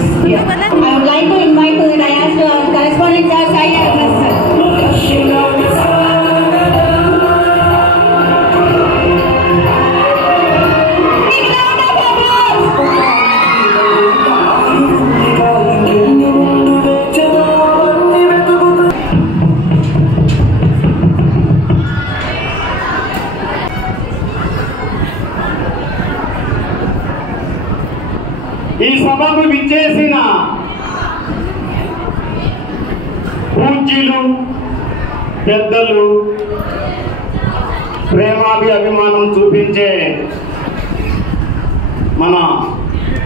points here. I would like to invite to the dais corresponding judge Sai Agnes sir. ఈ సభకు విచ్చేసిన పూజ్యులు పెద్దలు అభిమానం చూపించే మన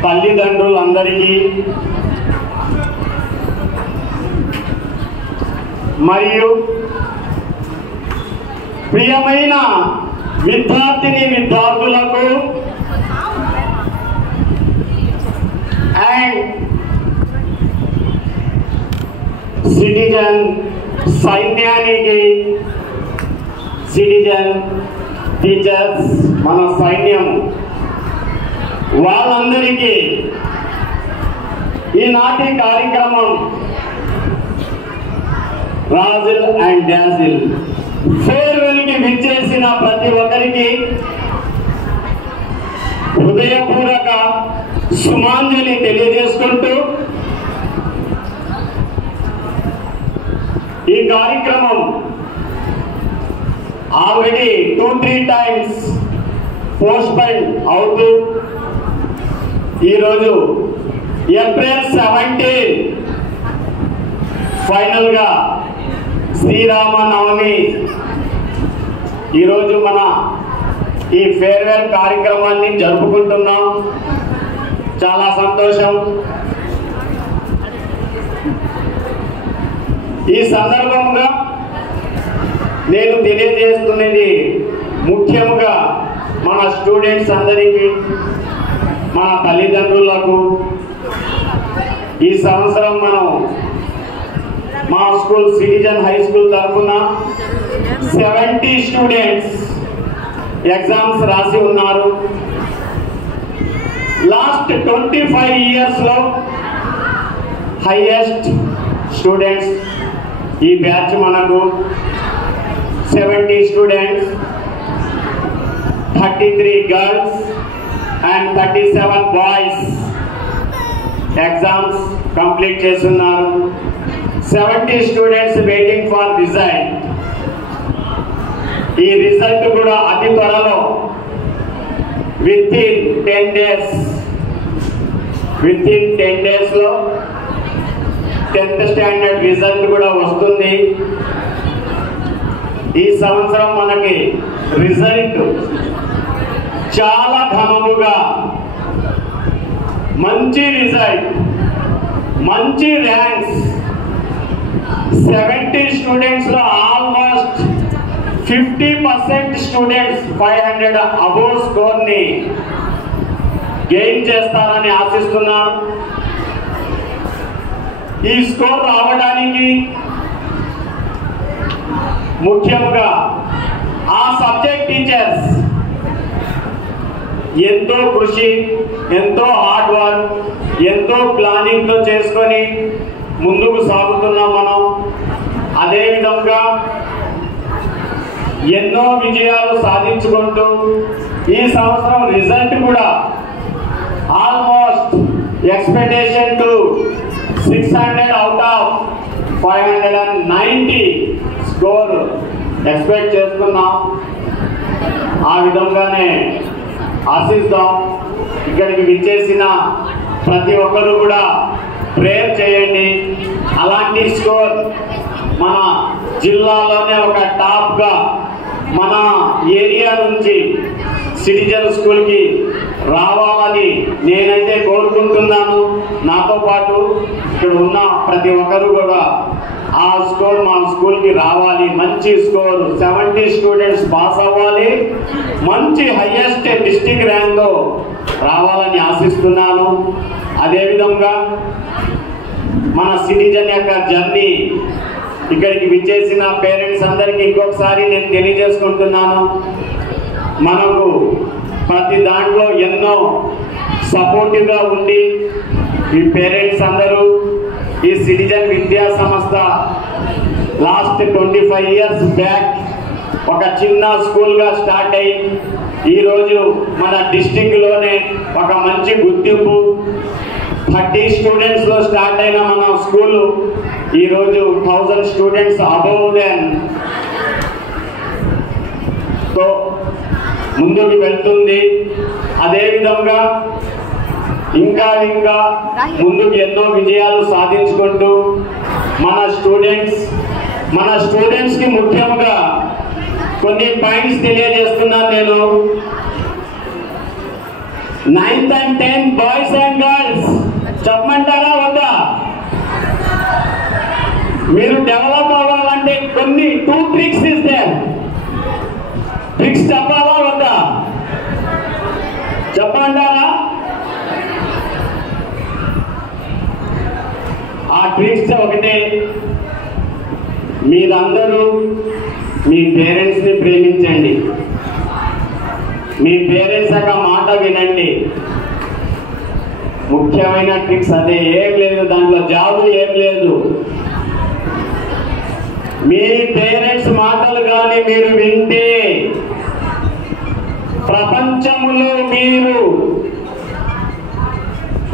తల్లిదండ్రులందరికీ మరియు ప్రియమైన విద్యార్థులకు and citizen సైన్యానికి సిటిజన్ టీచర్స్ మన సైన్యం వాళ్ళందరికీ ఈనాటి కార్యక్రమం రాజిల్ అండ్ డాజిల్ ఫేర్వెల్ కి విచ్చేసిన ప్రతి ఒక్కరికి హృదయపూర్వక సుమాంజలి తెలియజేసుకుంటూ ఈ కార్యక్రమం ఆల్రెడీ 2-3 times పోస్ట్పోన్ అవుతూ ఈరోజు ఏప్రిల్ 17 ఫైనల్ గా శ్రీరామనవమి ఈరోజు మన ఈ ఫేర్వెల్ కార్యక్రమాన్ని జరుపుకుంటున్నాం. చాలా సంతోషం. ఈ సందర్భంగా నేను తెలియజేస్తున్నది ముఖ్యంగా మన స్టూడెంట్స్ అందరికీ, మన తల్లిదండ్రులకు ఈ సంవత్సరం మనం మా స్కూల్ సిటిజన్ హై స్కూల్ తరఫున 70 స్టూడెంట్స్ ఎగ్జామ్స్ రాసి ఉన్నారు. లాస్ట్ 25 years లో హైయెస్ట్ స్టూడెంట్స్ ఈ బ్యాచ్ మనకు 70 students, 33 girls and 37 boys exams complete చేస్తున్నారు. 70 స్టూడెంట్స్ వెయిటింగ్ ఫర్ రిజల్ట్. ఈ రిజల్ట్ కూడా అతి త్వరలో within 10 days లో 10th స్టాండర్డ్ రిజల్ట్ కూడా వస్తుంది. ఈ సంవత్సరం మనకి రిజల్ట్ చాలా ఘనముగా మంచి రిజల్ట్, మంచి ర్యాంక్స్ 70 స్టూడెంట్స్ లో ఆల్మోస్ట్ 50% స్టూడెంట్స్ 500 అబోవ్ స్కోర్ ని గెయిన్ చేస్తారని ఆశిస్తున్నాను. ఈ స్కోర్ రావడానికి ముఖ్యంగా ఆ సబ్జెక్ట్ టీచర్స్ ఎంతో కృషి, ఎంతో హార్డ్ వర్క్, ఎంతో ప్లానింగ్ తో చేసుకొని ముందుకు సాగుతున్నాం మనం. అదేవిధంగా ఎన్నో విజయాలు సాధించుకుంటూ ఈ సంవత్సరం రిజల్ట్ కూడా almost expectation to 600 out of 590 score expect చేస్తున్నాం. ఆ విధంగానే ఆశిస్తాం. ఇక్కడికి విచ్చేసిన ప్రతి ఒక్కరు కూడా ప్రేయర్ చేయండి. అలాంటి స్కోర్ మన జిల్లాలోనే ఒక టాప్ గా మన ఏరియా నుంచి సిటిజన్ స్కూల్ కి రావాలని నేనైతే కోరుకుంటున్నాను. నాతో పాటు ఇక్కడ ఉన్న ప్రతి ఒక్కరు కూడా ఆ స్కోర్ మా స్కూల్ కి రావాలి. మంచి స్కోర్ 70 స్టూడెంట్స్ పాస్ అవ్వాలి. మంచి హైయెస్ట్ డిస్ట్రిక్ట్ ర్యాంక్ తో రావాలని ఆశిస్తున్నాను. అదేవిధంగా మన సిటిజన్ యొక్క జర్నీ ఇక్కడికి విచ్చేసిన పేరెంట్స్ అందరికీ ఇంకొకసారి నేను తెలియజేసుకుంటున్నాను. మనకు ప్రతి దాంట్లో ఎన్నో సపోర్టివ్గా ఉండి ఈ పేరెంట్స్ అందరూ ఈ సిటిజన్ విద్యా సంస్థ లాస్ట్ 25 years బ్యాక్ ఒక చిన్న స్కూల్గా స్టార్ట్ అయ్యి ఈరోజు మన డిస్టిక్లోనే ఒక మంచి గుర్తింపు 30 స్టూడెంట్స్లో స్టార్ట్ అయిన మన స్కూల్ ఈరోజు 1000 స్టూడెంట్స్ అబౌవ్ దెన్ తో ముందుకు వెళ్తుంది. అదేవిధంగా ఇంకా ముందుకు ఎన్నో విజయాలు సాధించుకుంటూ మన స్టూడెంట్స్కి ముఖ్యంగా కొన్ని పాయింట్స్ తెలియజేస్తున్నాను నేను. 9th and 10th boys and girls చెప్పమంటారా వద్దా? మీరు డెవలప్ అవ్వాలంటే కొన్ని 2 ట్రిక్స్ ఇస్తే ట్రిక్స్ చెప్పాలా వద్దా? చెప్పమంటారా? ఆ ట్రిక్స్ ఒకటే, మీరందరూ మీ పేరెంట్స్ని ప్రేమించండి. మీ పేరెంట్స్ యొక్క మాట వినండి. ముఖ్యమైన ట్రిక్స్ అదే, ఏం లేదు దాంట్లో, జాబు ఏం లేదు. మీ పేరెంట్స్ మాటలు కానీ మీరు వింటే ప్రపంచంలో మీరు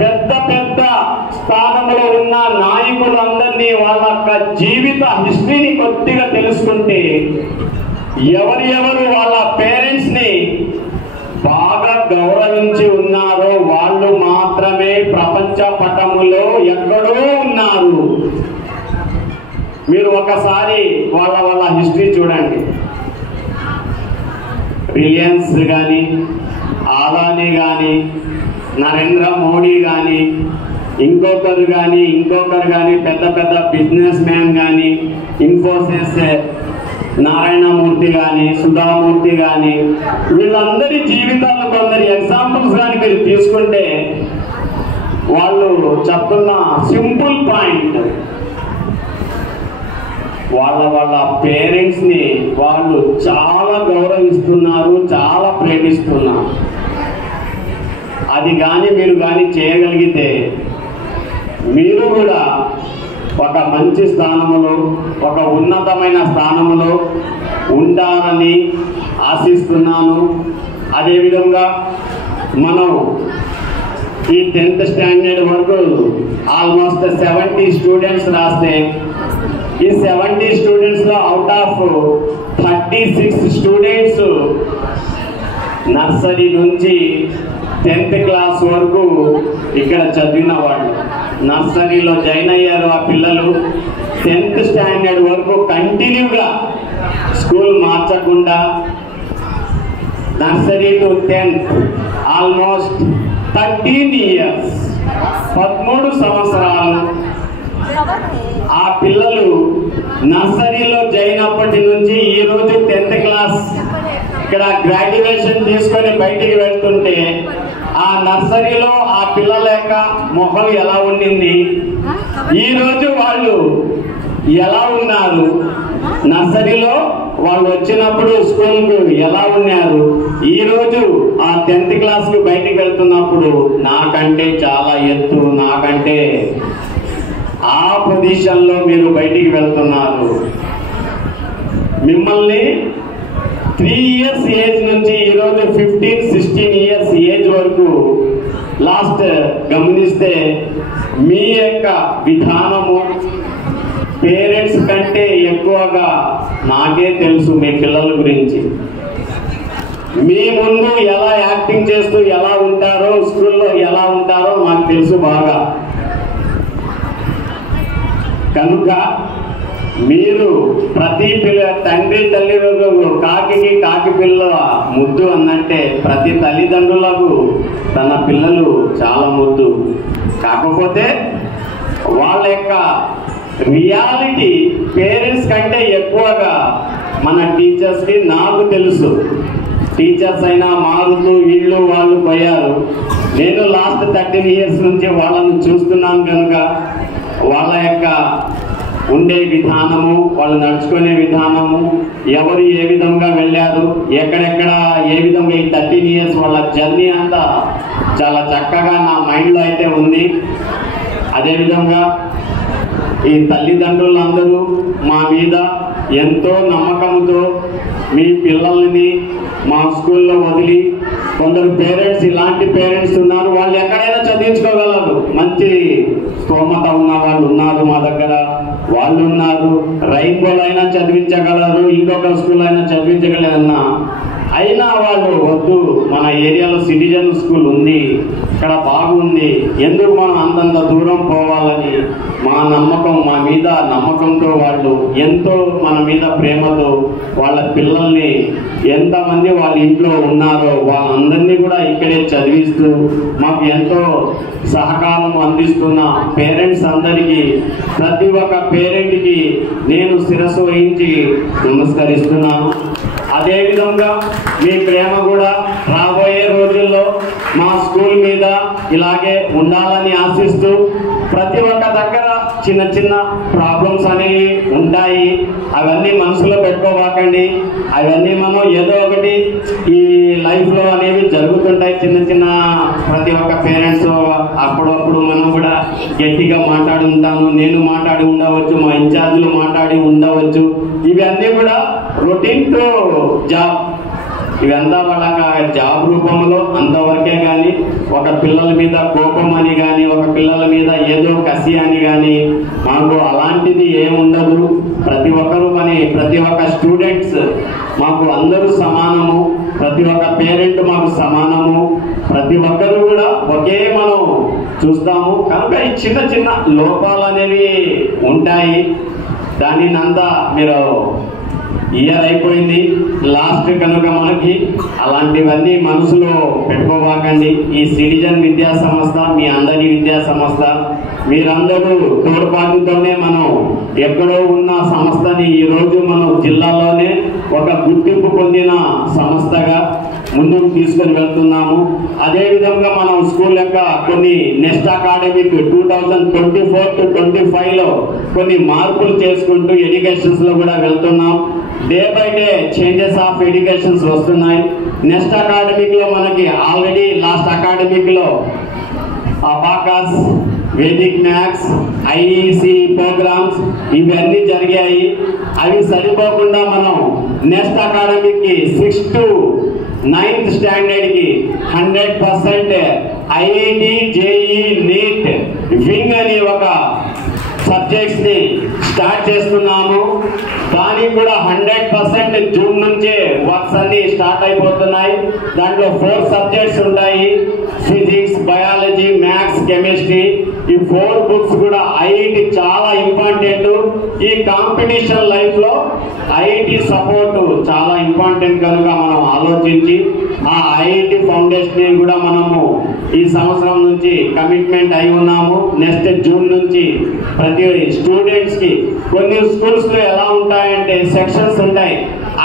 పెద్ద పెద్ద స్థానంలో ఉన్న నాయకులందరినీ వాళ్ళ యొక్క జీవిత హిస్టరీని కొద్దిగా తెలుసుకుంటే ఎవరెవరు వాళ్ళ పేరెంట్స్ని బాగా గౌరవించి ఉన్నారో వాళ్ళు మాత్రమే ప్రపంచ పటములో ఎక్కడో ఉన్నారు. మీరు ఒకసారి వాళ్ళ హిస్టరీ చూడండి. రిలయన్స్ కానీ, ఆదాని కానీ, నరేంద్ర మోడీ కానీ, ఇంకొకరు కానీ పెద్ద పెద్ద బిజినెస్ మ్యాన్ కానీ, ఇన్ఫోసిస్ నారాయణమూర్తి కానీ, సుధామూర్తి కానీ, వీళ్ళందరి జీవితాలు కొందరి ఎగ్జాంపుల్స్ కానీ మీరు తీసుకుంటే వాళ్ళు చెప్తున్న సింపుల్ పాయింట్, వాళ్ళ పేరెంట్స్ని వాళ్ళు చాలా గౌరవిస్తున్నారు, చాలా ప్రేమిస్తున్నారు. అది కానీ మీరు కానీ చేయగలిగితే మీరు కూడా ఒక మంచి స్థానంలో, ఒక ఉన్నతమైన స్థానంలో ఉంటారని ఆశిస్తున్నాను. అదేవిధంగా మనం ఈ 10th స్టాండర్డ్ వరకు ఆల్మోస్ట్ 70 స్టూడెంట్స్ రాస్తే ఈ 70 స్టూడెంట్స్లో అవుట్ ఆఫ్ 36 స్టూడెంట్స్ నర్సరీ నుంచి 10th క్లాస్ వరకు ఇక్కడ చదివిన వాళ్ళు నర్సరీలో జాయిన్ అయ్యారు. ఆ పిల్లలు 10th స్టాండర్డ్ వరకు కంటిన్యూగా స్కూల్ మార్చకుండా nursery to 10th almost 13 years 13 సంవత్సరాలు ఆ పిల్లలు నర్సరీలో జాయిన్ అప్పటి నుంచి ఈ రోజు 10th క్లాస్ ఇక్కడ గ్రాడ్యుయేషన్ తీసుకొని బయటికి వెళ్తుంటే ఆ నర్సరీలో ఆ పిల్లల యొక్క మొహం ఎలా ఉండింది, ఈ రోజు వాళ్ళు ఎలా ఉన్నారు, నర్సరీలో వాళ్ళు వచ్చినప్పుడు స్కూల్కు ఎలా ఉన్నారు, ఈ రోజు ఆ 10th క్లాస్కు బయటికి వెళ్తున్నప్పుడు నాకంటే చాలా ఎత్తు, నాకంటే ఆ పొజిషన్లో మీరు బయటికి వెళ్తున్నారు. మిమ్మల్ని 3 years ఏజ్ నుంచి ఈరోజు 15-16 years ఏజ్ వరకు లాస్ట్ గమనిస్తే మీ యొక్క విధానము పేరెంట్స్ కంటే ఎక్కువగా నాకే తెలుసు మీ పిల్లల గురించి. మీ ముందు ఎలా యాక్టింగ్ చేస్తూ ఎలా ఉంటారో, స్కూల్లో ఎలా ఉంటారో నాకు తెలుసు బాగా. కనుక మీరు ప్రతి తండ్రి తల్లిదండ్రులకు కాకి పిల్ల ముద్దు అన్నట్టే ప్రతి తల్లిదండ్రులకు తన పిల్లలు చాలా ముద్దు. కాకపోతే వాళ్ళ యొక్క రియాలిటీ పేరెంట్స్ కంటే ఎక్కువగా మన టీచర్స్కి నాకు తెలుసు. టీచర్స్ అయినా మారుతూ వీళ్ళు వాళ్ళు పోయారు. నేను లాస్ట్ 13 years నుంచి వాళ్ళను చూస్తున్నాను. కనుక వాళ్ళ యొక్క ఉండే విధానము, వాళ్ళు నడుచుకునే విధానము, ఎవరు ఏ విధంగా వెళ్ళారు, ఎక్కడెక్కడ ఏ విధంగా ఈ 13 years వాళ్ళ జర్నీ అంతా చాలా చక్కగా నా మైండ్లో అయితే ఉంది. అదేవిధంగా ఈ తల్లిదండ్రులందరూ మా మీద ఎంతో నమ్మకంతో మీ పిల్లల్ని మా స్కూల్లో వదిలి, కొందరు పేరెంట్స్, ఇలాంటి పేరెంట్స్ ఉన్నారు, వాళ్ళు ఎక్కడైనా చదివించుకోగలరు, మంచి స్తోమత ఉన్న వాళ్ళు ఉన్నారు మా దగ్గర, వాళ్ళు ఉన్నారు, రైన్బోలో అయినా చదివించగలరు, ఇంకొక స్కూల్ అయినా చదివించగలరన్నా, అయినా వాళ్ళు వద్దు, మన ఏరియాలో సిటిజన్ స్కూల్ ఉంది, ఇక్కడ బాగుంది, ఎందుకు మనం అంతంత దూరం పోవాలని మా నమ్మకం, మా మీద నమ్మకంతో వాళ్ళు ఎంతో మన మీద ప్రేమతో వాళ్ళ పిల్లల్ని ఎంతమంది వాళ్ళ ఇంట్లో ఉన్నారో వాళ్ళందరినీ కూడా ఇక్కడే చదివిస్తూ మాకు ఎంతో సహకారం అందిస్తున్న పేరెంట్స్ అందరికీ, ప్రతి ఒక్క పేరెంట్కి నేను శిరస్సు వహించి నమస్కరిస్తున్నాను. అదేవిధంగా మీ ప్రేమ కూడా రాబోయే రోజుల్లో మా స్కూల్ మీద ఇలాగే ఉండాలని ఆశిస్తూ, ప్రతి ఒక్క దగ్గర చిన్న చిన్న ప్రాబ్లమ్స్ అనేవి ఉంటాయి, అవన్నీ మనసులో పెట్టుకోవాకండి. అవన్నీ మనం ఏదో ఒకటి ఈ లైఫ్లో అనేవి జరుగుతుంటాయి, చిన్న చిన్న, ప్రతి ఒక్క పేరెంట్స్ అప్పుడప్పుడు మనం కూడా గట్టిగా మాట్లాడి ఉంటాము, నేను మాట్లాడి ఉండవచ్చు, మా ఇన్ఛార్జీలు మాట్లాడి ఉండవచ్చు, ఇవన్నీ కూడా రొటీన్ టు జాబ్, ఇవంతా వాళ్ళ జాబ్ రూపంలో అంతవరకే. కానీ ఒక పిల్లల మీద కోపం అని కానీ, ఒక పిల్లల మీద ఏదో కసి అని కానీ మాకు అలాంటిది ఏముండదు. ప్రతి ఒక్కరూ ప్రతి ఒక్క స్టూడెంట్స్ మాకు అందరూ సమానము, ప్రతి ఒక్క పేరెంట్ మాకు సమానము, ప్రతి ఒక్కరూ కూడా ఒకే మనం చూస్తాము. కనుక ఈ చిన్న చిన్న లోపాలు అనేవి ఉంటాయి, దానినంతా మీరు ఇయర్ అయిపోయింది లాస్ట్, కనుక మనకి అలాంటివన్నీ మనసులో పెట్టుకోవాకండి. ఈ సిటిజన్ విద్యా సంస్థ మీ అందరి విద్యా సంస్థ, మీరందరూ తోడ్పాటుతోనే మనం ఎక్కడో ఉన్న సంస్థని ఈరోజు మనం జిల్లాలోనే ఒక గుర్తింపు పొందిన సంస్థగా ముందుకు తీసుకొని వెళ్తున్నాము. అదేవిధంగా మనం స్కూల్ యొక్క కొన్ని నెక్స్ట్ అకాడమిక్ 2024-25లో కొన్ని మార్పులు చేసుకుంటూ ఎడ్యుకేషన్స్ లో కూడా వెళ్తున్నాం. Day by day changes of educations వస్తున్నాయి. నెక్స్ట్ అకాడమిక్ లో మనకి ఆల్రెడీ లాస్ట్ అకాడమిక్ లో abacus, Vedic maths, IEC programmes ఇవన్నీ జరిగాయి. అవి సరిపోకుండా మనం నెక్స్ట్ అకాడమిక్ కి 6th to 9th స్టాండర్డ్ కి 100% ఐఐటి, జేఈ, నీట్, వింగ్ అని ఒక సబ్జెక్ట్స్ ని స్టార్ట్ చేస్తున్నాము. దానికి కూడా 100% జూన్ నుంచే వర్క్స్ అన్ని స్టార్ట్ అయిపోతున్నాయి. దాంట్లో 4 సబ్జెక్ట్స్ ఉంటాయి, ఫిజిక్స్, బయాలజీ, మ్యాథ్స్, కెమిస్ట్రీ. ఈ 4 బుక్స్ కూడా ఐఐటి చాలా ఇంపార్టెంట్. ఈ కాంపిటీషన్ లైఫ్ లో ఐఐటి సపోర్ట్ చాలా ఇంపార్టెంట్ కనుక మనం ఆలోచించి ఆ ఐఐటి ఫౌండేషన్ కూడా మనము ఈ సంవత్సరం నుంచి కమిట్మెంట్ అయి ఉన్నాము. నెక్స్ట్ జూన్ నుంచి ప్రతి స్టూడెంట్స్ కి కొన్ని స్కూల్స్ లో ఎలా ఉంటాయంటే సెక్షన్స్ ఉంటాయి.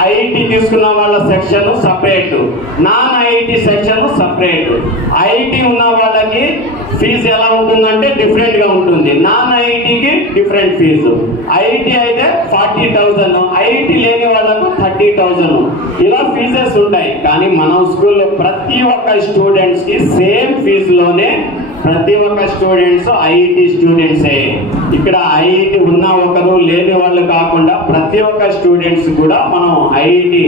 ఐఐటి తీసుకున్న వాళ్ళ section separate, non IIT section separate. IIT ఉన్న వాళ్ళకి ఫీజు ఎలా ఉంటుందంటే డిఫరెంట్ గా ఉంటుంది, నాన్ ఐఐటికి డిఫరెంట్ ఫీజు. ఐఐటి అయితే 40,000, ఐఐటి లేని వాళ్ళకు 30,000 ఇలా ఫీజెస్ ఉంటాయి. కానీ మన స్కూల్లో ప్రతి ఒక్క స్టూడెంట్స్ కి సేమ్ ఫీజులోనే ప్రతి ఒక్క స్టూడెంట్స్ ఐఐటి స్టూడెంట్సే. ఇక్కడ ఐఐటి ఉన్న ఒకరు లేని వాళ్ళు కాకుండా ప్రతి ఒక్క స్టూడెంట్స్ కూడా మనం ఐఐటి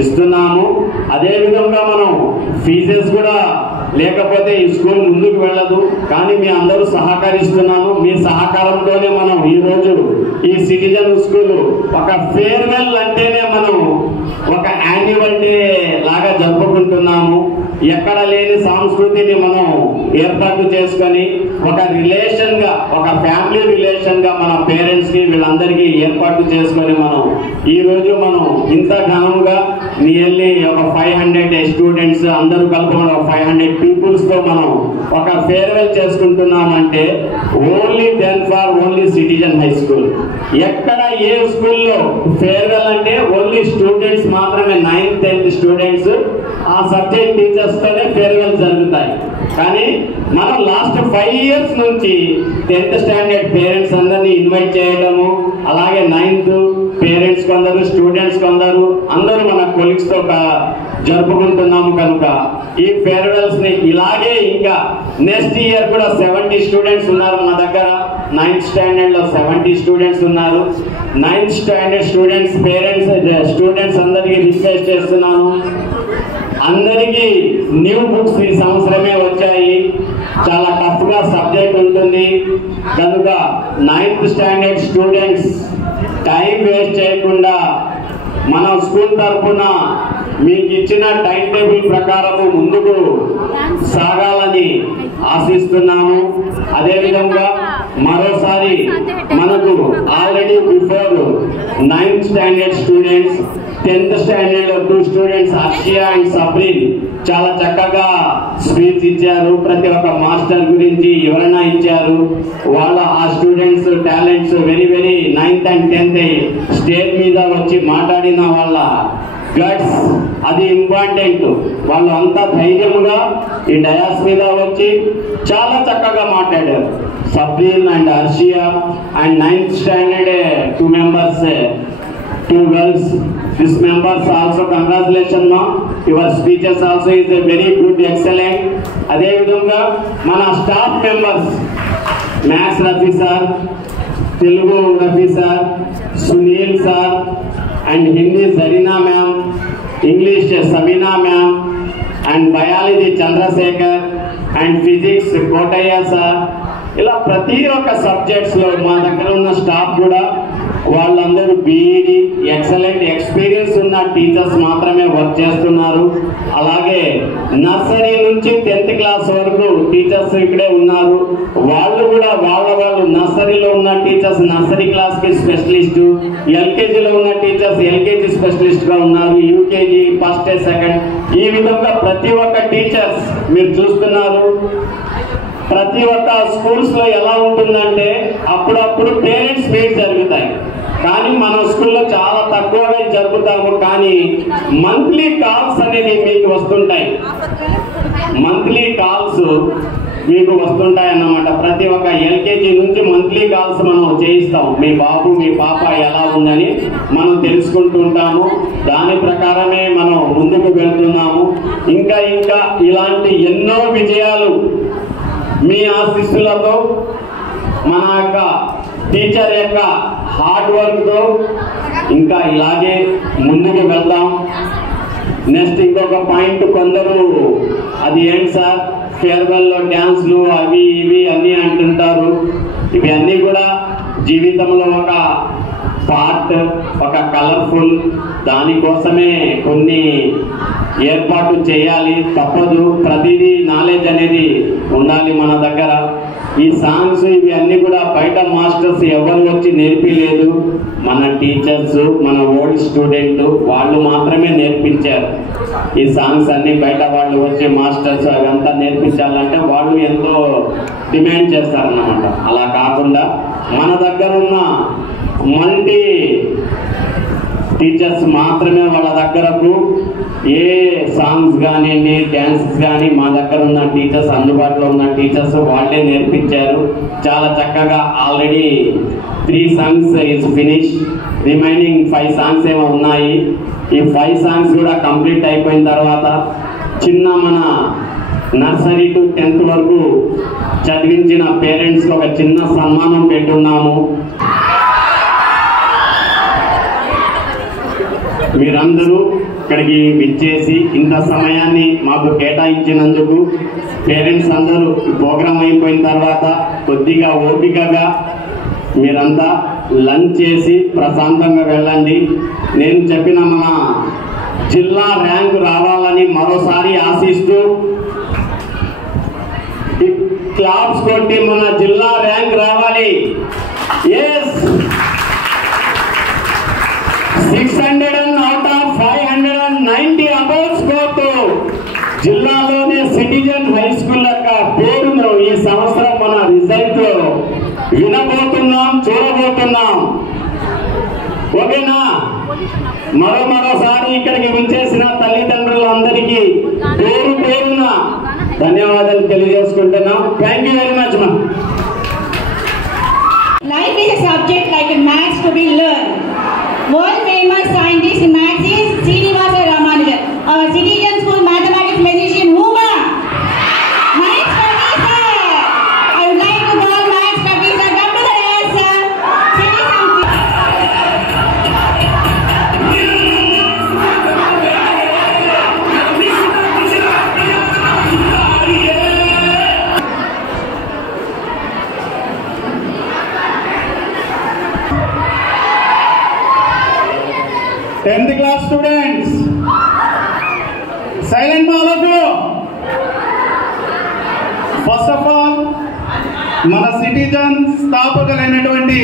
ఇస్తున్నాము. అదేవిధంగా మనం ఫీజెస్ కూడా లేకపోతే ఈ స్కూల్ ముందుకు వెళ్ళదు. కానీ మీ అందరూ సహకరిస్తున్నాను, మీ సహకారంతోనే మనం ఈ రోజు ఈ సిటిజన్ స్కూల్ ఒక ఫేర్వెల్ అంటేనే మనం ఒక యాన్యువల్ డే లాగా జరుపుకుంటున్నాము. ఎక్కడ లేని సంస్కృతిని మనం ఏర్పాటు చేసుకొని ఒక రిలేషన్ గా, ఒక ఫ్యామిలీ రిలేషన్ గా మన పేరెంట్స్ కి వీళ్ళందరికీ ఏర్పాటు చేసుకొని మనం ఈ రోజు మనం ఇంత ఘనంగా నియర్లీ ఒక 500 స్టూడెంట్స్ అందరూ కలుపుకొని 500 పీపుల్స్ తో మనం ఒక ఫేర్వెల్ చేసుకుంటున్నామంటే only only citizen high school. ఎక్కడ ఏ స్కూల్లో ఫేర్వెల్ అంటే ఓన్లీ స్టూడెంట్స్ మాత్రమే, 9th 10th స్టూడెంట్స్ ఆ సబ్జెక్ట్ టీచర్స్ తోనే ఫేర్వెల్ జరుగుతాయి. కానీ మనం లాస్ట్ 5 years నుంచి 10th స్టాండర్డ్ పేరెంట్స్ అందరినీ ఇన్వైట్ చేయడము, అలాగే 9th పేరెంట్స్ కొందరు, స్టూడెంట్స్ కొందరు, అందరూ మన కొలీగ్స్ తో జరుపుకుంటున్నాము కనుక ఈ ఫేర్వెల్స్ ని ఇలాగే ఇంకా నెక్స్ట్ ఇయర్ కూడా 70 స్టూడెంట్స్ ఉన్నారు మన దగ్గర. 9th స్టాండర్డ్ లో 70 స్టూడెంట్స్ ఉన్నారు. 9th స్టాండర్డ్ స్టూడెంట్స్ స్టూడెంట్స్ అందరికీ రిక్వెస్ట్ చేస్తున్నాను, అందరికీ న్యూ బుక్స్ ఈ సంవత్సరమే వచ్చాయి. చాలా టఫ్ గా సబ్జెక్ట్ ఉంటుంది కనుక 9th standard students time waste చేయకుండా మన స్కూల్ తరఫున మీకు ఇచ్చిన టైం టేబుల్ ప్రకారము ముందుకు సాగాలని ఆశిస్తున్నాము. అదేవిధంగా మరోసారి మనకు already before 9th standard students 10th standard 2 students Arshiya and Sabreen చాలా చక్కగా స్పీచ్ ఇచ్చారు. ప్రతి ఒక్క మాస్టర్ గురించి వివరణ ఇచ్చారు. వాళ్ళ ఆ students talents very 9th and 10th stage మీద వచ్చి మాట్లాడిన వాళ్ళ గట్స్ అది ఇంపార్టెంట్. వాళ్ళు అంతా ధైర్యముగా ఈ డయాస్ మీద వచ్చి చాలా చక్కగా మాట్లాడారు. Sabreen and Arshiya and 9th standard 2 members, 2 girls. These members also congratulations ma. Your speeches also is a very good, excellent. అదే విధంగా మన staff members maths Rafi sir, Telugu Rafi sir, Sunil sir and Hindi Zarina ma'am, English Sameena ma'am and biology Chandrashekar and physics Kotaiah sir. ఇలా ప్రతి ఒక్క subjects లో మా దగ్గర ఉన్న స్టాఫ్ కూడా వాళ్ళందరూ బీఈడి ఎక్సలెంట్ ఎక్స్పీరియన్స్ ఉన్న టీచర్స్ మాత్రమే వర్క్ చేస్తున్నారు. అలాగే నర్సరీ నుంచి 10th క్లాస్ వరకు టీచర్స్ ఇక్కడే ఉన్నారు. వాళ్ళు కూడా వాళ్ళు నర్సరీలో ఉన్న టీచర్స్ నర్సరీ క్లాస్ కి స్పెషలిస్ట్, ఎల్కేజీలో ఉన్న టీచర్స్ ఎల్కేజీ స్పెషలిస్ట్ గా ఉన్నారు, యూకేజీ ఫస్ట్ సెకండ్. ఈ విధంగా ప్రతి ఒక్క టీచర్స్ మీరు చూస్తున్నారు. ప్రతి ఒక్క స్కూల్స్ లో ఎలా ఉంటుందంటే అప్పుడప్పుడు పేరెంట్స్ మీట్ జరుగుతాయి, కానీ మన స్కూల్లో చాలా తక్కువగా జరుపుతాము. కానీ మంత్లీ కాల్స్ అనేది మీకు వస్తుంటాయి, మంత్లీ కాల్స్ మీకు వస్తుంటాయి అన్నమాట. ప్రతి ఒక్క ఎల్కేజీ నుంచి మంత్లీ కాల్స్ మనం చేయిస్తాం. మీ బాబు మీ పాప ఎలా ఉందని మనం తెలుసుకుంటూ ఉంటాము. దాని ప్రకారమే మనం ముందుకు వెళ్తున్నాము. ఇంకా ఇలాంటి ఎన్నో విజయాలు మీ ఆశీస్సులతో మన యొక్క టీచర్ యొక్క హార్డ్ వర్క్ తో ఇంకా ఇలాగే ముందుకు వెళ్దాం. నెక్స్ట్ ఇంకొక పాయింట్, కొందరు అది ఏంటి సార్ ఫేర్వెల్ లో డ్యాన్స్లు అవి ఇవి అన్నీ అంటుంటారు. ఇవి అన్నీ కూడా జీవితంలో ఒక పార్ట్, ఒక కలర్ఫుల్. దానికోసమే కొన్ని ఏర్పాటు చేయాలి, తప్పదు. ప్రతిదీ నాలెడ్జ్ అనేది ఉండాలి మన దగ్గర. ఈ సాంగ్స్ ఇవి అన్ని కూడా బయట మాస్టర్స్ ఎవరు వచ్చి నేర్పిలేదు, మన టీచర్స్ మన ఓల్డ్ స్టూడెంట్ వాళ్ళు మాత్రమే నేర్పించారు. ఈ సాంగ్స్ అన్ని బయట వాళ్ళు వచ్చే మాస్టర్స్ అవంతా నేర్పించాలంటే వాళ్ళు ఎంతో డిమాండ్ చేస్తారన్నమాట. అలా కాకుండా మన దగ్గర ఉన్న మల్టీ టీచర్స్ మాత్రమే వాళ్ళ దగ్గరకు ఏ సాంగ్స్ కానివ్వండి డ్యాన్సెస్ కానీ మా దగ్గర ఉన్న టీచర్స్, అందుబాటులో ఉన్న టీచర్స్ వాళ్ళే నేర్పించారు. చాలా చక్కగా already 3 songs is finish, remaining 5 songs ఏమో ఉన్నాయి. ఈ 5 songs కూడా కంప్లీట్ అయిపోయిన తర్వాత చిన్న మన నర్సరీ టు 10th వరకు చదివించిన పేరెంట్స్ ఒక చిన్న సన్మానం పెట్టున్నాము. మీరందరూ ఇక్కడికి విచ్చేసి ఇంత సమయాన్ని మాకు కేటాయించినందుకు పేరెంట్స్ అందరూ ప్రోగ్రాం అయిపోయిన తర్వాత కొద్దిగా ఓపికగా మీరంతా లంచ్ చేసి ప్రశాంతంగా వెళ్ళండి. నేను చెప్పిన మన జిల్లా ర్యాంక్ రావాలని మరోసారి ఆశిస్తూ క్లాప్స్ కొట్టి మన జిల్లా ర్యాంక్ రావాలి. ఎస్ 600 out of 590 అబౌవ్ స్కోర్ జిల్లాలోనే సిటిజన్ హై స్కూల్ యొక్క పేరును ఈ సంవత్సరం మన రిజల్ట్ లో వినబోతున్నాం, చూడబోతున్నాం. ఓకేనా? మరోసారి ఇక్కడికి విచ్చేసిన తల్లిదండ్రులందరికీ పేరున ధన్యవాదాలు తెలియజేసుకుంటున్నాం. Thank you very much. Life is a subject like a maths to be learned. World famous scientist in maths is Srinivasa Raman. 10th class students, silent all of you. First of all, మన citizen స్థాపకులైనటువంటి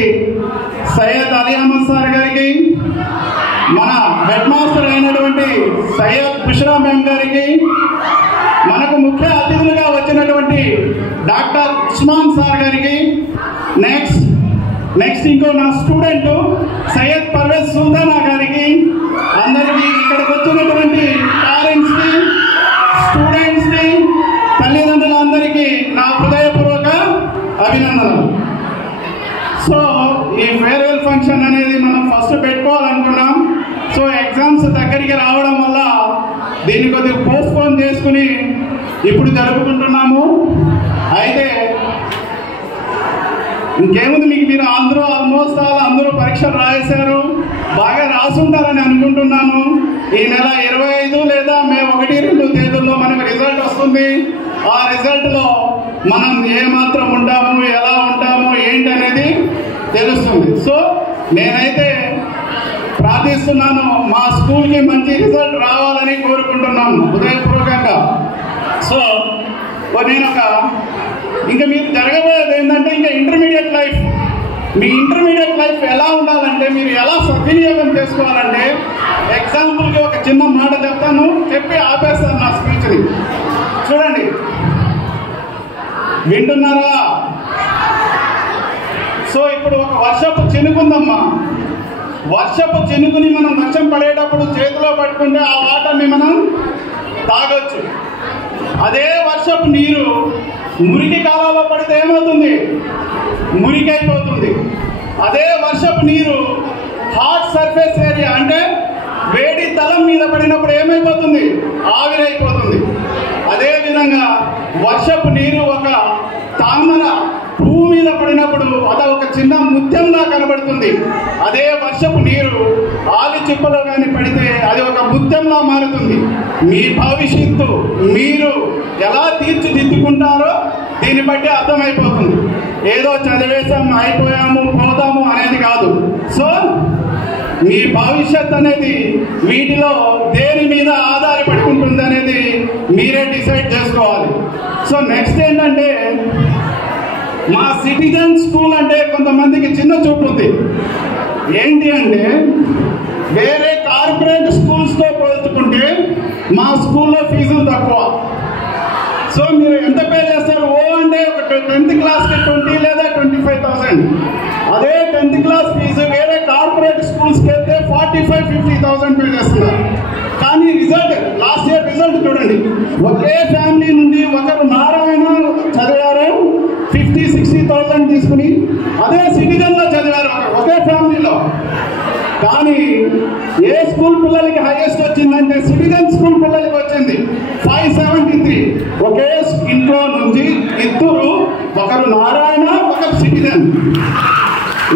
Syed Ali Ahmed sir గారికి, మన head master అయినటువంటి Syed Bushra ma'am గారికి, మనకు ముఖ్య అతిథులుగా వచ్చినటువంటి doctor Osman sir గారికి, నెక్స్ట్ ఇంకో నా స్టూడెంట్ సయ్యద్ పర్వేజ్ సుల్తానా గారికి, అందరికీ ఇక్కడికి వచ్చినటువంటి పేరెంట్స్కి, స్టూడెంట్స్కి, తల్లిదండ్రులందరికీ నా హృదయపూర్వక అభినందనలు. సో ఈ ఫేర్వెల్ ఫంక్షన్ అనేది మనం ఫస్ట్ పెట్టుకోవాలనుకున్నాం. సో ఎగ్జామ్స్ దగ్గరికి రావడం వల్ల దీన్ని కొద్దిగా పోస్ట్పోన్ చేసుకుని ఇప్పుడు జరుపుకుంటున్నాము. అయితే ఇంకేముంది, మీరు ఆల్మోస్ట్ అందరూ పరీక్షలు రాసేశారు, బాగా రాసుంటారని అనుకుంటున్నాను. ఈ నెల 25 లేదా మే 1-2 తేదీల్లో మనకు రిజల్ట్ వస్తుంది. ఆ రిజల్ట్లో మనం ఏమాత్రం ఉంటాము, ఎలా ఉంటాము, ఏంటి అనేది తెలుస్తుంది. సో నేనైతే ప్రార్థిస్తున్నాను, మా స్కూల్కి మంచి రిజల్ట్ రావాలని కోరుకుంటున్నాను హృదయపూర్వకంగా. సో నేను ఇంకా మీకు జరగబోయేది ఏంటంటే, ఇంకా ఇంటర్మీడియట్ లైఫ్, మీ ఇంటర్మీడియట్ లైఫ్ ఎలా ఉండాలంటే, మీరు ఎలా సద్వినియోగం చేసుకోవాలంటే, ఎగ్జాంపుల్కి ఒక చిన్న మాట చెప్తాను, చెప్పి ఆపేస్తాను నా స్పీచ్ని. చూడండి, వింటున్నారా? సో ఇప్పుడు ఒక వర్షపు చినుకుందమ్మా. వర్షపు చినుకుని మనం వర్షం పడేటప్పుడు చేతిలో పట్టుకుంటే ఆ వాటర్ని మనం తాగొచ్చు. అదే వర్షపు నీరు మురికి కాలంలో పడితే ఏమవుతుంది? మురికైపోతుంది. అదే వర్షపు నీరు హాట్ సర్ఫేస్ ఏరియా అంటే వేడి తలం మీద పడినప్పుడు ఏమైపోతుంది? ఆవిరైపోతుంది. అదేవిధంగా వర్షపు నీరు ఒక తామర భూమి మీద పడినప్పుడు అది ఒక చిన్న ముత్యంలా కనబడుతుంది. అదే వర్షపు నీరు ఆలి చిప్పలో కానీ పడితే అది ఒక ముత్యంలా మారుతుంది. మీ భవిష్యత్తు మీరు ఎలా తీర్చిదిద్దుకుంటారో దీన్ని బట్టి అర్థమైపోతుంది. ఏదో చదివేశాం, అయిపోయాము, పోతాము అనేది కాదు. సో మీ భవిష్యత్ అనేది వీటిలో దేని మీద ఆధారపడి ఉంటుంది అనేది మీరే డిసైడ్ చేసుకోవాలి. సో నెక్స్ట్ ఏంటంటే, మా సిటిజన్ స్కూల్ అంటే కొంతమందికి చిన్న చూపు ఉంది. ఏంటి అంటే, వేరే కార్పొరేట్ స్కూల్స్తో పోల్చుకుంటే మా స్కూల్లో ఫీజులు తక్కువ. సో మీరు ఎంత పే చేస్తారు? అంటే ఒక 10th క్లాస్కి 20 లేదా 25,000. అదే 10th క్లాస్ ఫీజు వేరే కార్పొరేట్ స్కూల్స్కి వెళ్తే 45-50,000 పే చేస్తున్నారు. కానీ రిజల్ట్, లాస్ట్ ఇయర్ రిజల్ట్ చూడండి, ఒకే ఫ్యామిలీ నుండి ఒకరు నారాయణ చదివారు 50-60,000 తీసుకుని, అదే సిటిజన్లో చదివారు ఒకే ఫ్యామిలీలో. కానీ ఏ స్కూల్ పిల్లలకి హైయెస్ట్ వచ్చిందంటే సిటిజన్ స్కూల్ పిల్లలకి వచ్చింది 573. ఒకే ఇంట్లో నుంచి ఇద్దరు, ఒకరు నారాయణ, ఒకరు సిటిజన్.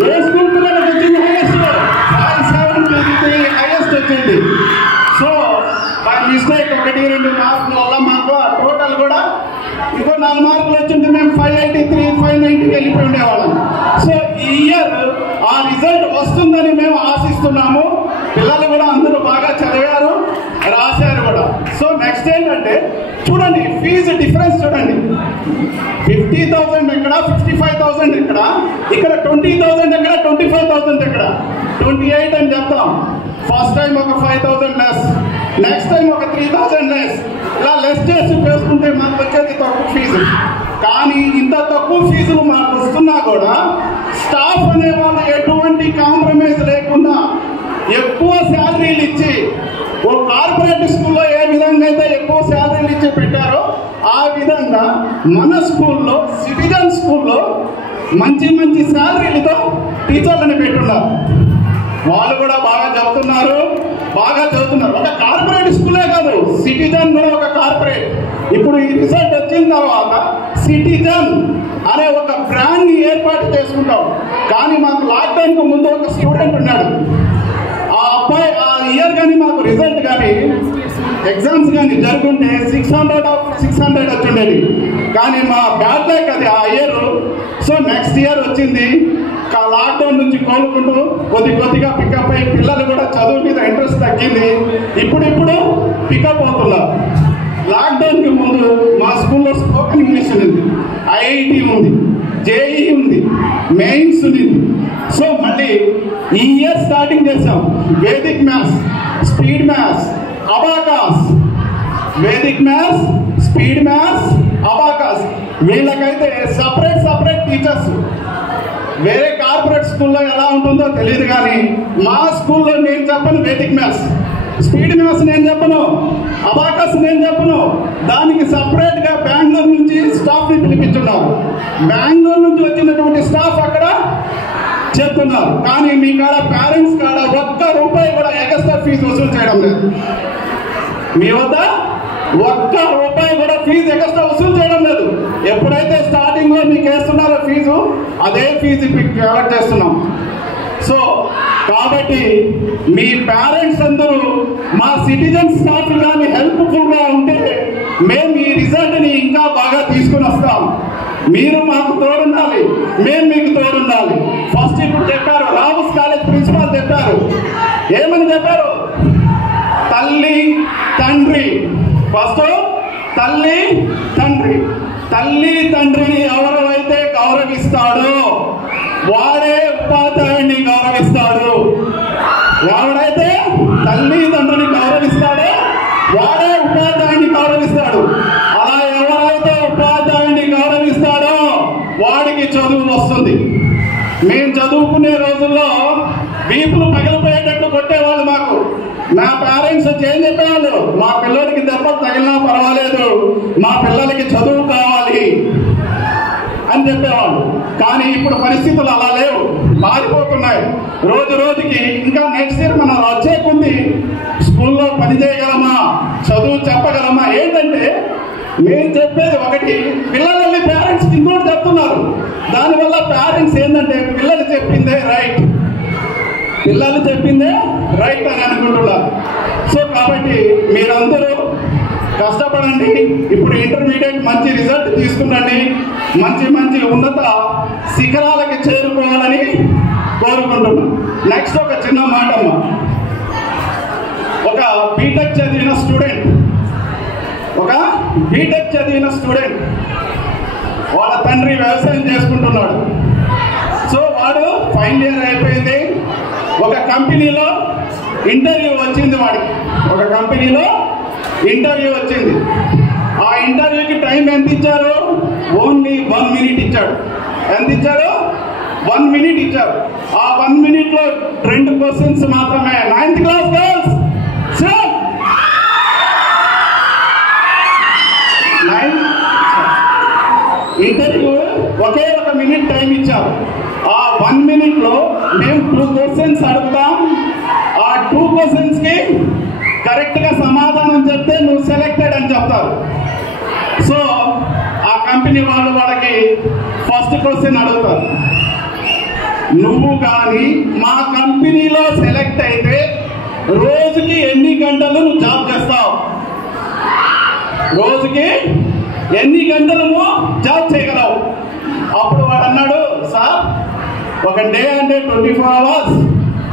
ఏ స్కూల్ పిల్లలకి వచ్చింది హైయెస్ట్? 573 హైయెస్ట్ వచ్చింది. సో బై మిస్టేక్ 1-2 మార్కుల వల్ల మాకు టోటల్ కూడా ఇంకో 4 మార్కులు వచ్చింది. మేము 583, 590 వెళ్ళిపోయి ఉండేవాళ్ళం. సో ఈ ఇయర్ ఆ రిజల్ట్ వస్తుందని మేము ఆశిస్తున్నాము. పిల్లలు కూడా అందరూ బాగా చదివారు, రాశారు కూడా. సో నెక్స్ట్ ఏంటంటే, చూడండి ఫీజు డిఫరెన్స్ చూడండి. 50,000 ఎక్కడ, 55,000 ఎక్కడ, ఇక్కడ 20,000 ఎక్కడ, 25,000 ఎక్కడ, 28 అని చెప్తాం. ఫస్ట్ టైం ఒక 5,000 లెస్, నెక్స్ట్ టైం ఒక 3,000 లెస్. ఇలా లెస్ చేసి వేసుకుంటే మాకు వచ్చేది తక్కువ ఫీజు. కానీ ఇంత తక్కువ ఫీజులు మాకు వస్తున్నా కూడా స్టాఫ్ అనే వాళ్ళు ఎటువంటి కాంప్రమైజ్ లేకుండా ఎక్కువ శాలరీలు ఇచ్చి, ఓ కార్పొరేట్ స్కూల్లో ఏ విధంగా అయితే ఎక్కువ శాలరీలు ఇచ్చి పెట్టారో ఆ విధంగా మన స్కూల్లో, సిటిజన్ స్కూల్లో మంచి మంచి శాలరీలతో టీచర్లను పెట్టున్నారు. వాళ్ళు కూడా బాగా చదువుతున్నారు. ఒక కార్పొరేట్ స్కూలే కాదు, సిటిజన్ కూడా ఒక కార్పొరేట్. ఇప్పుడు ఈ రిజల్ట్ వచ్చిన తర్వాత సిటిజన్ అనే ఒక బ్రాండ్ ని ఏర్పాటు చేసుకుంటాం. కానీ మాకు లాక్డౌన్ కు ముందు ఒక స్టూడెంట్ ఉన్నాడు. ఆ అబ్బాయి ఆ ఇయర్ కానీ మాకు రిజల్ట్ కానీ ఎగ్జామ్స్ కానీ జరుగుంటే 600 వచ్చిండేది. కానీ మా బ్యాడ్ లైక్ అది ఆ ఇయర్ సో నెక్స్ట్ ఇయర్ వచ్చింది, లాక్డౌన్ నుంచి కోలుకుంటూ కొద్దిగా పికప్ అయ్యి పిల్లలు కూడా చదువు మీద ఇంట్రెస్ట్ తగ్గింది. ఇప్పుడు పికప్ అవుతున్నారు. లాక్డౌన్కి ముందు మా స్కూల్లో స్పోకెన్ ఇంగ్లీష్ ఉంది, ఐఐటి ఉంది, జేఈ ఉంది, మెయిన్స్ ఉంది. సో మళ్ళీ ఈ ఇయర్ స్టార్టింగ్ చేసాం Vedic maths, speed maths, abacus. Vedic maths, speed maths, abacus. వీళ్ళకైతే సపరేట్ టీచర్స్. వేరే కార్పొరేట్ స్కూల్లో ఎలా ఉంటుందో తెలియదు, కానీ మా స్కూల్లో నేను చెప్పను వేదిక్ మ్యాథ్స్, స్పీడ్ మ్యాథ్స్ నేను చెప్పను, అబాకస్ నేను చెప్పను. దానికి సపరేట్ గా బెంగళూరు నుంచి స్టాఫ్ ని పిలిపించున్నారు. బెంగళూరు నుంచి వచ్చినటువంటి స్టాఫ్ అక్కడ చెప్తున్నారు. కానీ మీ కాడ పేరెంట్స్ కాడ ₹1 కూడా ఎక్స్ట్రా ఫీజు వసూలు చేయడం లేదు. మీ వద్ద ₹1 కూడా ఫీజు ఎక్స్ట్రా వసూలు చేయడం లేదు. ఎప్పుడైతే స్టార్టింగ్ లో మీకు వేస్తున్నారో ఫీజు, అదే ఫీజు కలెక్ట్ చేస్తున్నాం. సో కాబట్టి మీ పేరెంట్స్ అందరూ మా సిటిజన్ స్టాఫ్ కానీ హెల్ప్ఫుల్ గా ఉంటే మేము ఈ రిజల్ట్ ని ఇంకా బాగా తీసుకుని వస్తాం. మీరు మాకు తోడుండాలి, మేము మీకు తోడుండాలి. ఫస్ట్ ఇప్పుడు చెప్పారు, రామస్ కాలేజ్ ప్రిన్సిపాల్ చెప్పారు. ఏమని చెప్పారు? తల్లి తండ్రి. ఫస్ట్ తల్లి తండ్రి. తల్లి తండ్రిని ఎవరైతే గౌరవిస్తాడో వాడే ఉపాధ్యాయుడిని గౌరవిస్తాడు. ఎవడైతే తల్లి తండ్రిని గౌరవిస్తాడో వాడే ఉపాధ్యాయుడిని గౌరవిస్తాడు. అలా ఎవరైతే ఉపాధ్యాయుడిని గౌరవిస్తాడో వాడికి చదువు వస్తుంది. మేము చదువుకునే రోజుల్లో వీపులు పగిలిపోయేటట్లు కొట్టేవాళ్ళు మాకు. నా పేరెంట్స్ వచ్చి ఏం చెప్పేవాళ్ళు? మా పిల్లలకి దెబ్బలు తగిలినా పర్వాలేదు, మా పిల్లలకి చదువు కావాలి అని చెప్పేవాళ్ళు. కానీ ఇప్పుడు పరిస్థితులు అలా లేవు, మారిపోతున్నాయి రోజు రోజుకి. ఇంకా నెక్స్ట్ ఇయర్ మనం వచ్చే కొంది స్కూల్లో పని చేయగలమా, చదువు చెప్పగలమా? ఏంటంటే నేను చెప్పేది ఒకటి, పిల్లలని పేరెంట్స్ ఇంకోటి చెప్తున్నారు. దానివల్ల పేరెంట్స్ ఏంటంటే పిల్లలు చెప్పిందే రైట్, పిల్లలు చెప్పిందే రైట్ అని అనుకుంటున్నారు. సో కాబట్టి మీరందరూ కష్టపడండి. ఇప్పుడు ఇంటర్మీడియట్ మంచి రిజల్ట్ తీసుకునండి, మంచి ఉన్నత శిఖరాలకి చేరుకోవాలని కోరుకుంటున్నాను. నెక్స్ట్ ఒక చిన్న మాట అమ్మ. ఒక బీటెక్ చదివిన స్టూడెంట్ వాళ్ళ తండ్రి వ్యవసాయం చేసుకుంటున్నాడు. సో వాడు ఫైనల్ ఇయర్ అయిపోయింది. ఒక కంపెనీలో ఇంటర్వ్యూ వచ్చింది వాడికి. ఆ ఇంటర్వ్యూకి టైం ఎంత ఇచ్చారు? ఓన్లీ 1 minute ఇచ్చాడు. ఎంత ఇచ్చారు? 1 minute ఇచ్చారు. ఆ 1 minute లో 2 questions మాత్రమే. 9th class girls ఇంటర్వ్యూ ఒకే 1 minute టైం ఇచ్చారు. ఆ 1 minute లో మేము 2 questions అడుగుతాం. ఆ 2 questions కి కరెక్ట్ గా సమాధానం చెప్తే నువ్వు సెలెక్టెడ్ అని చెప్తారు. సో ఆ కంపెనీ వాళ్ళకి ఫస్ట్ క్వశ్చన్ అడుగుతారు, నువ్వు కానీ మా కంపెనీలో సెలెక్ట్ అయితే రోజుకి ఎన్ని గంటలు నువ్వు జాబ్ చేస్తావు? రోజుకి ఎన్ని గంటలు జాబ్ చేయగలవు? అప్పుడు వాడు అన్నాడు, సార్ ఒక డే అంటే 24 hours.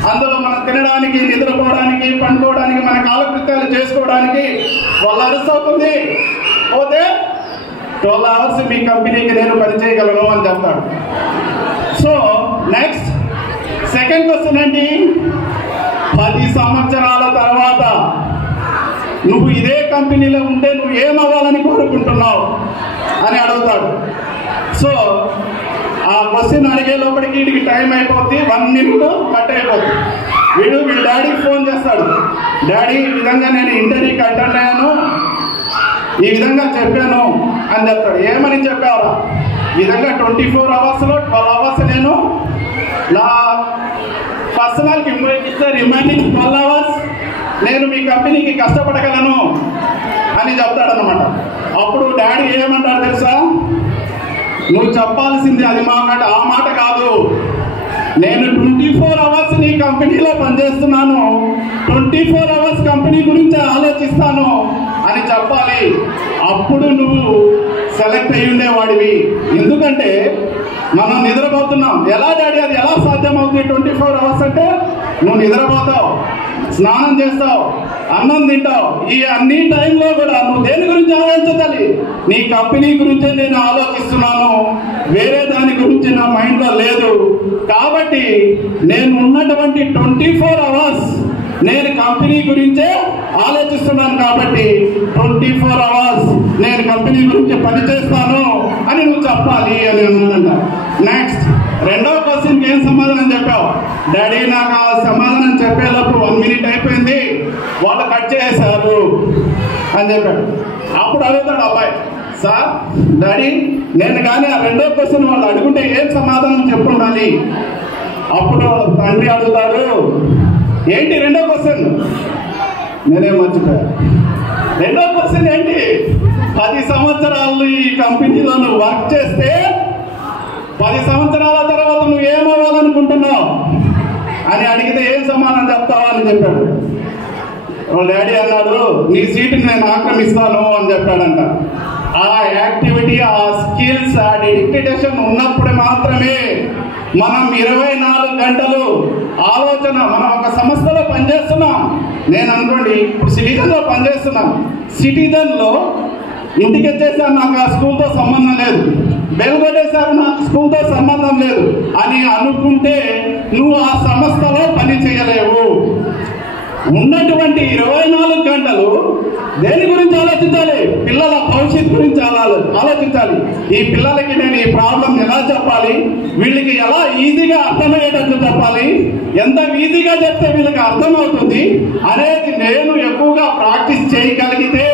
అందులో మనం తినడానికి, నిద్రపోవడానికి, పండుకోవడానికి, మన కాలకృత్యాలు చేసుకోవడానికి 12 hours అవుతుంది. పోతే 12 hours మీ కంపెనీకి నేను పనిచేయగలను అని చెప్తాడు. సో నెక్స్ట్ సెకండ్ క్వశ్చన్ ఏంటి? 10 సంవత్సరాల తర్వాత నువ్వు ఇదే కంపెనీలో ఉంటే నువ్వు ఏమవ్వాలని కోరుకుంటున్నావు అని అడుగుతాడు. సో ఆ క్వశ్చన్ అడిగే లోపలికి వీడికి టైం అయిపోద్ది, 1 minute కట్ అయిపోద్ది. వీళ్ళ డాడీకి ఫోన్ చేస్తాడు, డాడీ ఈ విధంగా నేను ఇంటర్వ్యూకి అటెండ్ అయ్యాను, ఈ విధంగా చెప్పాను అని చెప్తాడు. ఏమని చెప్పావరా? ఈ విధంగా 24 hours లో 12 hours నేను నా పర్సనల్కి ఇస్తే రిమైనింగ్ 12 hours నేను మీ కంపెనీకి కష్టపడగలను అని చెప్తాడనమాట. అప్పుడు డాడీ ఏమంటాడు తెలుసా? నువ్వు చెప్పాల్సింది అది ఆ మాట కాదు. నేను 24 hours నీ కంపెనీలో పనిచేస్తున్నాను, 24 hours కంపెనీ గురించి ఆలోచిస్తాను అని చెప్పాలి. అప్పుడు నువ్వు సెలెక్ట్ అయ్యి ఉండేవాడివి. ఎందుకంటే మనం నిద్రపోతున్నాం. ఎలా డాడీ అది ఎలా సాధ్యమవుతుంది? 24 hours అంటే నువ్వు నిద్రపోతావు, స్నానం చేస్తావు, అన్నం తింటావు. ఈ అన్ని టైంలో కూడా నువ్వు దేని గురించి ఆలోచించాలి? నీ కంపెనీ గురించే నేను ఆలోచిస్తున్నాను, వేరే దాని గురించి నా మైండ్లో లేదు. కాబట్టి నేను ఉన్నటువంటి 24 hours నేను కంపెనీ గురించే ఆలోచిస్తున్నాను. కాబట్టి 24 hours నేను కంపెనీ గురించి పనిచేస్తాను అని నువ్వు చెప్పాలి అని అన్నాడంట. నెక్స్ట్ రెండవ క్వశ్చన్కి ఏం సమాధానం చెప్పావు? డాడీ నాకు ఆ సమాధానం చెప్పేలోపు 1 minute అయిపోయింది, వాళ్ళు కట్ చేశారు అని చెప్పాడు. అప్పుడు అడుగుతాడు అబ్బాయి, సార్ డాడీ నేను కానీ ఆ రెండో క్వశ్చన్ వాళ్ళు అడుగుంటే ఏం సమాధానం చెప్పుండాలి? అప్పుడు తండ్రి అడుగుతాడు, ఏంటి రెండో క్వశ్చన్? నేనేం మర్చిపోయా. రెండో క్వశ్చన్ ఏంటి? 10 సంవత్సరాలు ఈ కంపెనీలో నువ్వు వర్క్ చేస్తే 10 సంవత్సరాల తర్వాత నువ్వు ఏమవ్వాలనుకుంటున్నావు అని అడిగితే ఏం సమాధానం చెప్తావా అని చెప్పాడు. వాళ్ళ డాడీ అన్నాడు, నీ సీటుని నేను ఆక్రమిస్తాను అని చెప్పాడంట. ఆ యాక్టివిటీ, ఆ స్కిల్స్, ఆ డెడికేషన్ ఉన్నప్పుడు మాత్రమే మనం 24 గంటలు ఆలోచన. మనం ఒక సంస్థలో పనిచేస్తున్నాం, నేను అనుకోండి ఇప్పుడు సిటిజన్లో పనిచేస్తున్నాం. సిటిజన్లో ఇంటికి వచ్చేసారు, నాకు ఆ స్కూల్తో సంబంధం లేదు, బెల్ కొట్టేశారు, నాకు స్కూల్తో సంబంధం లేదు అని అనుకుంటే నువ్వు ఆ సంస్థలో పని చేయలేవు. ఉన్నటువంటి 24 గంటలు దేని గురించి ఆలోచించాలి? పిల్లల భవిష్యత్తు గురించి ఆలోచించాలి. ఈ పిల్లలకి నేను ఈ ప్రాబ్లం ఎలా చెప్పాలి, వీళ్ళకి ఎలా ఈజీగా అర్థమయ్యేటట్లు చెప్పాలి, ఎంత ఈజీగా చెప్తే వీళ్ళకి అర్థమవుతుంది అనేది నేను ఎక్కువగా ప్రాక్టీస్ చేయగలిగితే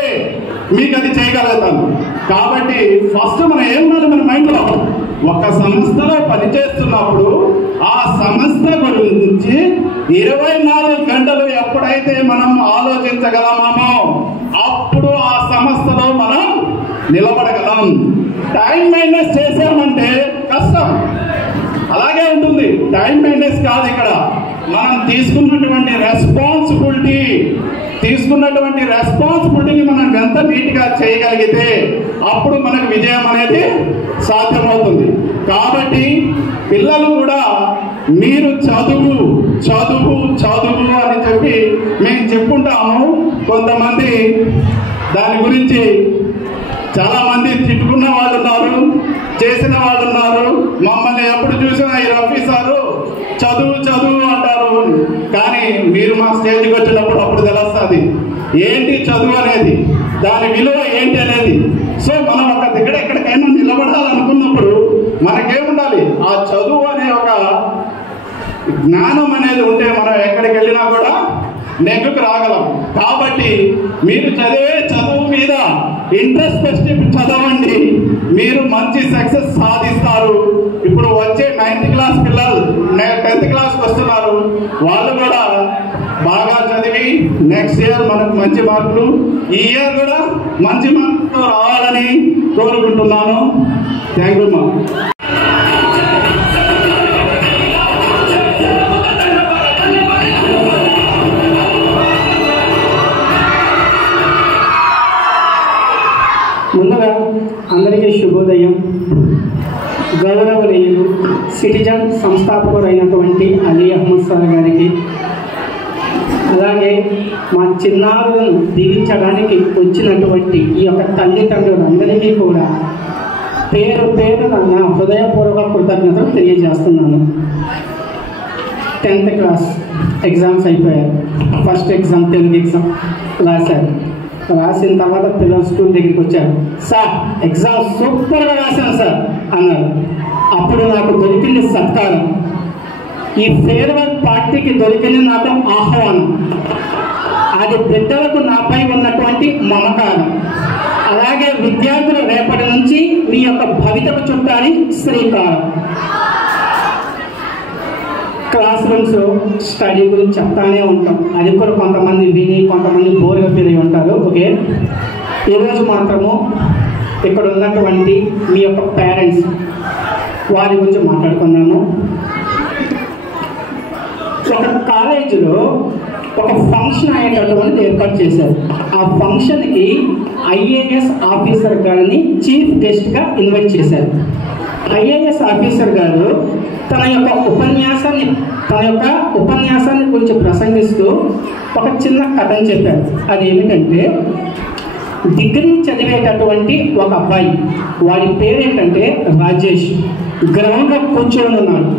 మీకు అది చేయగలుగుతాను. కాబట్టి ఫస్ట్ మనం ఏముండాలి మన మైండ్లో? ఒక సంస్థలో పనిచేస్తున్నప్పుడు ఆ సంస్థ గురించి 24 గంటలు ఎప్పుడైతే మనం ఆలోచించగలమో అప్పుడు ఆ సంస్థలో మనం నిలబడగలం. టైం మెయింటెనెన్స్ చేసామంటే కష్టం, అలాగే ఉంటుంది. టైం మెయింటెనెన్స్ కాదు ఇక్కడ, మనం తీసుకున్నటువంటి రెస్పాన్సిబిలిటీని మనం ఎంత నీట్గా చేయగలిగితే అప్పుడు మనకు విజయం అనేది సాధ్యమవుతుంది. కాబట్టి పిల్లలు కూడా మీరు చదువు చదువు చదువు అని చెప్పి మేము చెప్పుకుంటాము. కొంతమంది దాని గురించి చాలా మంది తిట్టుకున్న వాళ్ళు ఉన్నారు, చేసిన వాళ్ళు ఉన్నారు. మమ్మల్ని ఎప్పుడు చూసినా ఈ రఫీ సారు చదువు చదువు అంటారు. కానీ మీరు మా స్టేజ్కి వచ్చినప్పుడు అప్పుడు తెలుస్తుంది ఏంటి చదువు అనేది, దాని విలువ ఏంటి అనేది. సో మనం ఒక దగ్గర ఎక్కడికైనా నిలబడాలనుకున్నప్పుడు మనకేముండాలి? ఆ చదువు అనే ఒక జ్ఞానం అనేది ఉంటే మనం ఎక్కడికి వెళ్ళినా కూడా నెగ్గుకు రాగలం. కాబట్టి మీరు చదివే చదువు మీద ఇంట్రెస్ట్ పెట్టి చదవండి, మీరు మంచి సక్సెస్ సాధిస్తారు. ఇప్పుడు వచ్చే 9th క్లాస్ పిల్లలు 10th క్లాస్కి వస్తున్నారు, వాళ్ళు కూడా బాగా చదివి నెక్స్ట్ ఇయర్ మనకు మంచి మార్కులు, ఈ ఇయర్ కూడా మంచి మార్కులు రావాలని కోరుకుంటున్నాను. థ్యాంక్ యూ మా. ముందుగా అందరికీ శుభోదయం. గౌరవనీయులు సిటిజన్ సంస్థాపకుడైనటువంటి అలీ అహ్మద్ సార్ గారికి, అలాగే మా చిన్నారులను దీవించడానికి వచ్చినటువంటి ఈ యొక్క తల్లిదండ్రులందరికీ కూడా పేరు పేరున నా హృదయపూర్వక కృతజ్ఞతలు తెలియజేస్తున్నాను. 10th క్లాస్ ఎగ్జామ్స్ అయిపోయారు. ఫస్ట్ ఎగ్జామ్ తెలుగు ఎగ్జామ్ రాశారు. రాసిన తర్వాత పిల్లలు స్కూల్ దగ్గరికి వచ్చారు. సార్ ఎగ్జామ్ సూపర్గా రాశాను సార్ అన్నారు. అప్పుడు నాకు దొరికింది సత్కారం. ఈ ఫేర్వెల్ పార్టీకి దొరికింది నాకు ఆహ్వానం. అది బిడ్డలకు నాపై ఉన్నటువంటి మమకారం. అలాగే విద్యార్థులు రేపటి నుంచి మీ యొక్క భవితకు చుట్టాలి శ్రీకారం. క్లాస్ రూమ్స్ స్టడీ గురించి చెప్తానే ఉంటాం, అది కూడా కొంతమంది విని కొంతమంది బోర్గా ఫీల్ అయి ఉంటారు. ఓకే, ఈరోజు మాత్రము ఇక్కడ ఉన్నటువంటి మీ యొక్క పేరెంట్స్ వారి గురించి మాట్లాడుకున్నాను. ఒక కాలేజీలో ఒక ఫంక్షన్ అయ్యేటటువంటిది ఏర్పాటు చేశారు. ఆ ఫంక్షన్కి IAS ఆఫీసర్ గారిని చీఫ్ గెస్ట్గా ఇన్వైట్ చేశారు. ఐఏఎస్ ఆఫీసర్ గారు తన యొక్క ఉపన్యాసాన్ని గురించి ప్రసంగిస్తూ ఒక చిన్న కథను చెప్పారు. అదేమిటంటే, డిగ్రీ చదివేటటువంటి ఒక అబ్బాయి, వాడి పేరేంటంటే రాజేష్, గ్రౌండ్లో కూర్చొని ఉన్నాడు,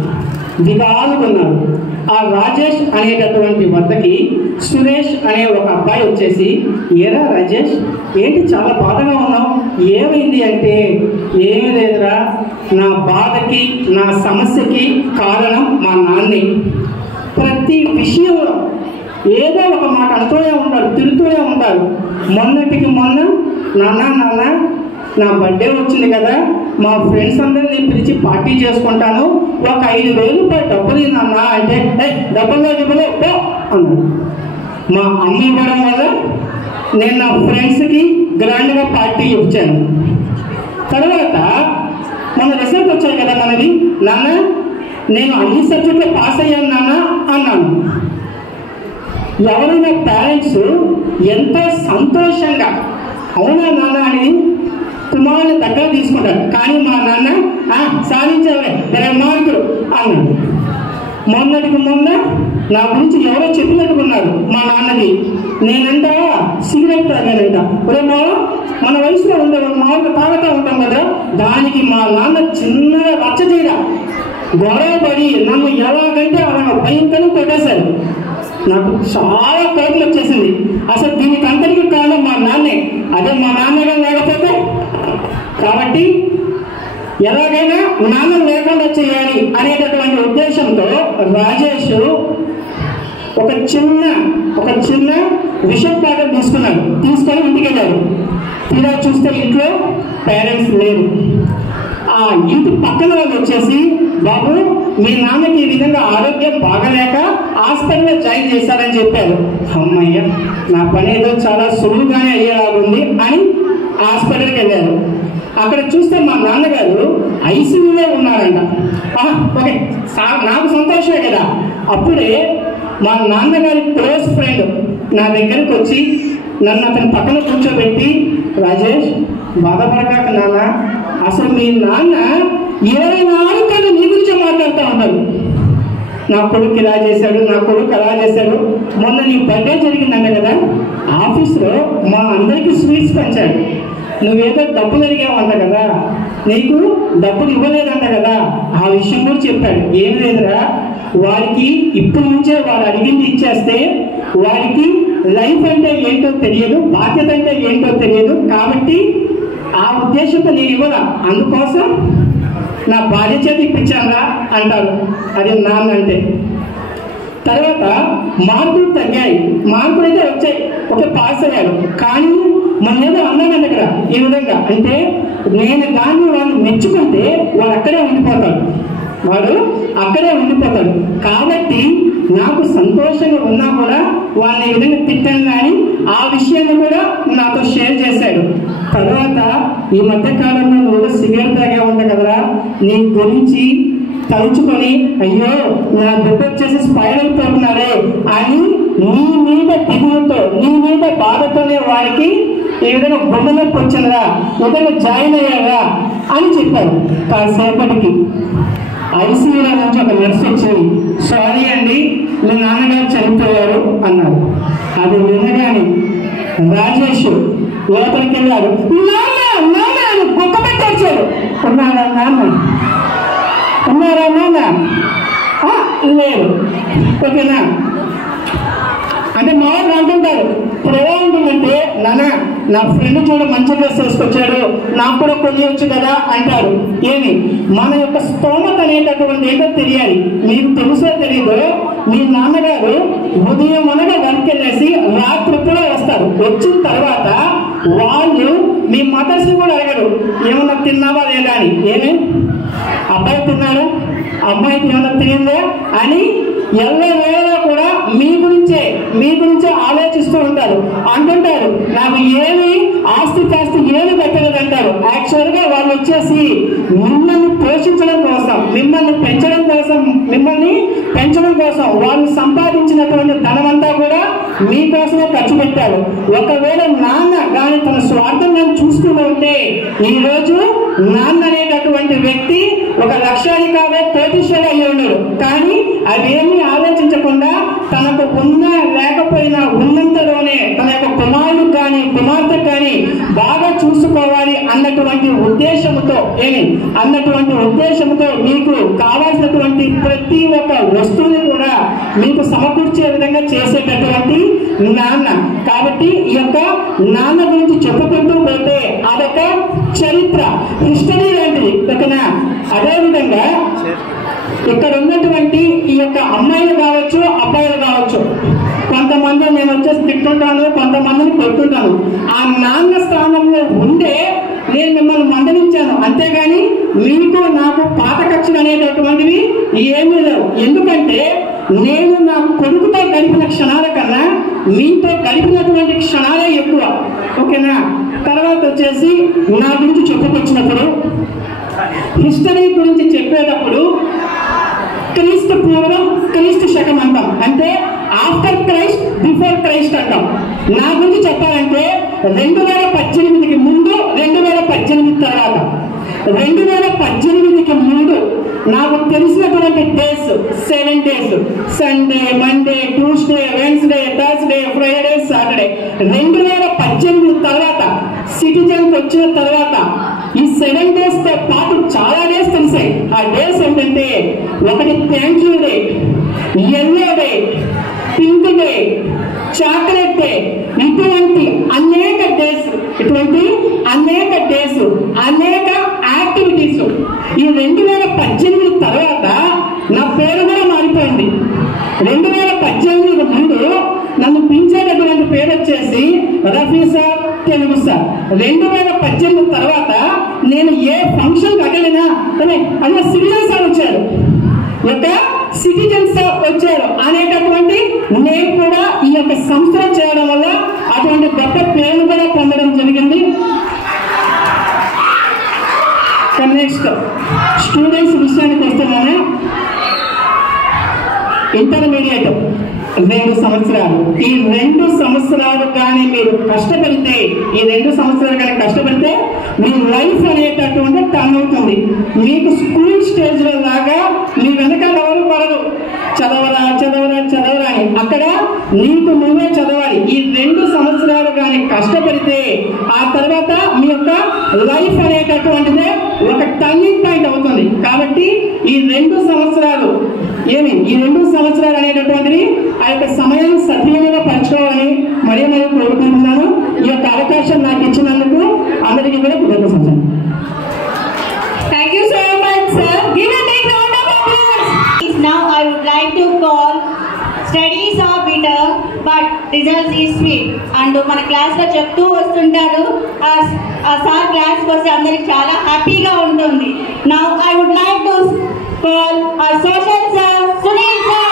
దిగాలుగా ఉన్నాడు. ఆ రాజేష్ అనేటటువంటి వద్దకి సురేష్ అనే ఒక అబ్బాయి వచ్చేసి, ఏరా రాజేష్, ఏంటి చాలా బాధగా ఉన్నావు, ఏమైంది అంటే, ఏమీ లేదురా, నా బాధకి నా సమస్యకి కారణం మా నాన్నే. ప్రతి విషయంలో ఏదో ఒక మాట అంటూనే ఉంటారు, తిరుగుతూనే ఉంటారు. మొన్నటికి మొన్న నాన్న నా బర్త్డే వచ్చింది కదా, మా ఫ్రెండ్స్ అందరినీ నేను పిలిచి పార్టీ చేసుకుంటాను, ఒక 5,000 రూపాయలు డబ్బులు నాన్న అంటే, డబ్బుల్లో పో అన్నాడు. మా అమ్మ ఇవ్వడం వల్ల నేను నా ఫ్రెండ్స్కి గ్రాండ్గా పార్టీ ఇచ్చాను. తర్వాత మన రిజల్ట్ వచ్చాయి కదా మనది, నాన్న నేను అన్ని సబ్జెక్టులో పాస్ అయ్యాను నాన్న అన్నాను. ఎవరైనా పేరెంట్స్ ఎంత సంతోషంగా అవునా నాన్న అని కుమారుని దగ్గర తీసుకుంటారు. కానీ మా నాన్న సాధించాలే 20 మార్కులు అన్నాడు. మొన్నటికి మొన్న నా గురించి ఎవరో చెప్పినట్టుకున్నారు మా నాన్నకి. నేనంట సిగరెట్ తాగానంట. మన వయసులో ఉండే మామూలుగా తాగుతూ ఉంటాం కదా, దానికి మా నాన్న చిన్నగా రచ్చ చేయడా గొడవపడి నన్ను ఎలాగంటే అలా భయంకరంగా కొట్టేశారు. నాకు చాలా కోపం వచ్చేసింది. అసలు దీనికి అంతటికి కారణం మా నాన్నే. అదే మా నాన్నగా లేకపోతే, కాబట్టి ఎలాగైనా నాన్న లేకుండా చేయాలి అనేటటువంటి ఉద్దేశంతో రాజేష్ ఒక చిన్న విషం ప్యాకెట్ తీసుకొని ఇంటికి వెళ్ళారు. తీరా చూస్తే ఇంట్లో పేరెంట్స్ లేరు. ఆ ఇంటి పక్కన వాళ్ళు వచ్చేసి, బాబు మీ నాన్నకి ఈ విధంగా ఆరోగ్యం బాగలేక హాస్పిటల్లో జాయిన్ చేశారని చెప్పారు. అమ్మయ్య, నా పని ఏదో చాలా సులువుగానే అయ్యేలాగుంది అని హాస్పిటల్కి వెళ్ళారు. అక్కడ చూస్తే మా నాన్నగారు ఐసీయూలో ఉన్నారంట. ఓకే, నాకు సంతోషమే కదా. అప్పుడే మా నాన్నగారి క్లోజ్ ఫ్రెండ్ నా దగ్గరికి వచ్చి నన్ను అతని పక్కన కూర్చోబెట్టి, రాజేష్ బాధపడకాక నాన్న, అసలు మీ నాన్న 24 గంటలు నీ గురించే మాట్లాడుతూ ఉంటారు. నా కొడుకు ఇలా చేశాడు, నా కొడుకు అలా చేశాడు. మొన్న నీ బర్త్డే జరిగిందంట కదా, ఆఫీస్లో మా అందరికీ స్వీట్స్ పంచాడు. నువ్వేదో డబ్బులు అడిగావంట కదా, నీకు డబ్బులు ఇవ్వలేదంట కదా, ఆ విషయం కూడా చెప్పాడు. ఏం లేదురా, వారికి ఇప్పుడు నుంచే వాడు అడిగింది ఇచ్చేస్తే వారికి లైఫ్ అంటే ఏంటో తెలియదు, బాధ్యత అంటే ఏంటో తెలియదు, కాబట్టి ఆ ఉద్దేశంతో నేను ఇవ్వదా, అందుకోసం నా భార్య చేతి ఇప్పించానురా అంటారు. అది నాన్న అంటే. తర్వాత మార్కులు తగ్గాయి, మార్కులు అయితే వచ్చాయి, ఒక పాస్ అయ్యారు. కానీ మన ఏదో అన్నానంట కదా ఈ విధంగా, అంటే నేను దాన్ని వాళ్ళు మెచ్చుకుంటే వాడు అక్కడే ఉండిపోతాడు. కాబట్టి నాకు సంతోషంగా ఉన్నా కూడా వాళ్ళని ఈ విధంగా తిట్టాను. కానీ ఆ విషయాన్ని కూడా నాతో షేర్ చేశాడు. తర్వాత ఈ మధ్య కాలంలో నువ్వు సిగరెట్ తాగే ఉంటావు కదరా, నీ గురించి తలుచుకొని అయ్యో నా బిడ్డ వచ్చేసి స్పైర్ అయిపోతున్నారే అని నీ మీద దిగులతో, నీ మీద బాధతోనే వారికి ఈ విధంగా గుండె నొప్పి వచ్చిందా, విధంగా జాయిన్ అయ్యారా అని చెప్పారు. కాసేపటికి ఐసీయూలో నుంచి ఒక నర్స్ వచ్చింది, సారీ అండి మీ నాన్నగారు చనిపోయారు అన్నారు. అది వినగానే రాజేష్ లోపలికి వెళ్ళారు. కుక్క పెట్టారు. ఉన్నారా నాన్న లేరు. ఓకేనా అంటే మా వాళ్ళు అంటుంటారు. ఇప్పుడు ఎలా ఉంటుందంటే, నాన్న నా ఫ్రెండ్ చూడ మంచి డ్రెస్ వేసుకొచ్చాడు, నాకు కూడా కొనియొచ్చు కదా అంటారు. ఏమి మన యొక్క స్తోమత అనేటటువంటి ఏంటో తెలియాలి. మీకు తెలుసో తెలీదు, మీ నాన్నగారు ఉదయం అనగా వర్క్ వెళ్ళేసి రాత్రి కూడా వస్తారు. వచ్చిన తర్వాత వాళ్ళు మీ మదర్స్ కూడా అడగరు ఏమన్నా తిన్నావా లేదా అని. ఏమి అబ్బాయి తిన్నాడు, అమ్మాయికి ఏమన్నా తినిందా అని ఎల్లవేళ కూడా మీ గురించే ఆలోచిస్తూ ఉంటారు. అంటుంటారు నాకు ఏమి ఆస్తి పాస్తి ఏమి పెట్టలేదు అంటారు. యాక్చువల్గా వాళ్ళు వచ్చేసి మిమ్మల్ని పోషించడం కోసం, మిమ్మల్ని పెంచడం కోసం వాళ్ళు సంపాదించినటువంటి ధనమంతా కూడా మీకోసమే ఖర్చు పెట్టారు. ఒకవేళ నాన్న కానీ తన స్వార్థం కానీ చూసుకుని ఉంటే ఈరోజు నాన్న అనేటటువంటి వ్యక్తి ఒక లక్షాధికారి కోటీశ్వరుడు అయ్యి ఉన్నాడు. కానీ అదేమీ ఆలోచించకుండా తనకు ఉన్నా లేకపోయినా ఉన్నంతలోనే తన యొక్క కుమారుడు కానీ కుమార్తె కానీ బాగా చూసుకోవాలి అన్నటువంటి ఉద్దేశంతో మీకు కావాల్సినటువంటి ప్రతి ఒక్క వస్తువుని కూడా మీకు సమకూర్చే విధంగా చేసేటటువంటి నాన్న. కాబట్టి ఈ యొక్క నాన్న గురించి చెప్పుకుంటూ పోతే అదొక చరిత్ర, హిస్టరీ లాంటిది. ఓకేనా? అదేవిధంగా ఇక్కడ ఉన్నటువంటి ఈ యొక్క అమ్మాయిలు కావచ్చు, అబ్బాయిలు కావచ్చు, కొంతమంది నేను వచ్చేసి తిట్టుంటాను, కొంతమందిని కొట్టుంటాను. ఆ నాన్న స్థానంలో ఉండే నేను మిమ్మల్ని మందలించాను, అంతేగాని మీకు నాకు పాత కక్షలు అనేటటువంటివి ఏమీ లేవు. ఎందుకంటే నేను నా కొడుకుతో గడిపిన క్షణాల కన్నా మీతో గడిపినటువంటి క్షణాలే ఎక్కువ. ఓకేనా? తర్వాత వచ్చేసి నా గురించి చెప్పుకొచ్చినప్పుడు హిస్టరీ గురించి చెప్పేటప్పుడు క్రీస్తు పూర్వం క్రీస్తు శకం అంటాం, అంటే ఆఫ్టర్ క్రైస్ట్ బిఫోర్ క్రైస్ట్ అంటాం. నా గురించి చెప్పాలంటే 2018కి ముందు, 2018 తర్వాత. 2018కి ముందు నాకు తెలిసినటువంటి days 7 days: Sunday, Monday, Tuesday, Wednesday, Thursday, Friday, Saturday. 2018 తర్వాత సిటిజన్ వచ్చిన తర్వాత ఈ 7 days తో పాటు చాలా డేస్ తెలిసాయి. ఆ డేస్ ఏంటంటే, ఒకటి thank you day, yellow day, pink day, chocolate day, ఇటువంటి అనేక డేస్, అనేక యాక్టివిటీస్. ఈ 2018 తర్వాత నా పేరు కూడా మారిపోయింది. 2018 ముందు నన్ను పిలిచేటటువంటి పేరు వచ్చేసి రఫీ సార్, తెలుగు సార్. 2018 తర్వాత నేను ఏ ఫంక్షన్ అటెండినా అదే సిటిజన్ సార్ వచ్చారు, ఒక సిటిజన్ సార్ వచ్చారు అనేటటువంటి నేను కూడా ఈ యొక్క సంస్థ చేయడం వల్ల అటువంటి గొప్ప పేరు కూడా పొందడం జరిగింది. నెక్స్ట్ స్టూడెంట్స్ విషయానికి వస్తున్నాను. ఇంటర్మీడియట్ 2 సంవత్సరాలు. ఈ 2 సంవత్సరాలు కానీ మీరు కష్టపడితే, మీ లైఫ్ అనేటటువంటి టర్న్ అవుతుంది. మీకు స్కూల్ స్టేజ్ లో లాగా మీ వెనకాల ఎవరు పడరు, చదవరా అని. అక్కడ నీకు నువ్వే చదవాలి. ఈ 2 సంవత్సరాలు కానీ కష్టపడితే ఆ తర్వాత మీ యొక్క లైఫ్ అనేటటువంటిదే ఒక టర్నింగ్ పాయింట్ అవుతుంది. కాబట్టి ఈ 2 సంవత్సరాలు అనేటటువంటిది ఆ యొక్క సమయాన్ని సద్వినియోగం పరచుకోవాలని మరీ కోరుకుంటున్నాను. ఈ యొక్క అవకాశం నాకు ఇచ్చినందుకు అందరికీ కూడా కృతజ్ఞతలు. Thank you so much, sir. Give a big round of applause. Now I would like to call studies are bitter but results is sweet. And మన క్లాస్ లో చెప్తూ వస్తుంటారు. ఆ సార్ క్లాస్ వస్తే అందరికి చాలా హ్యాపీగా ఉంటుంది. Now I would like to call our social sir, Sunil sir.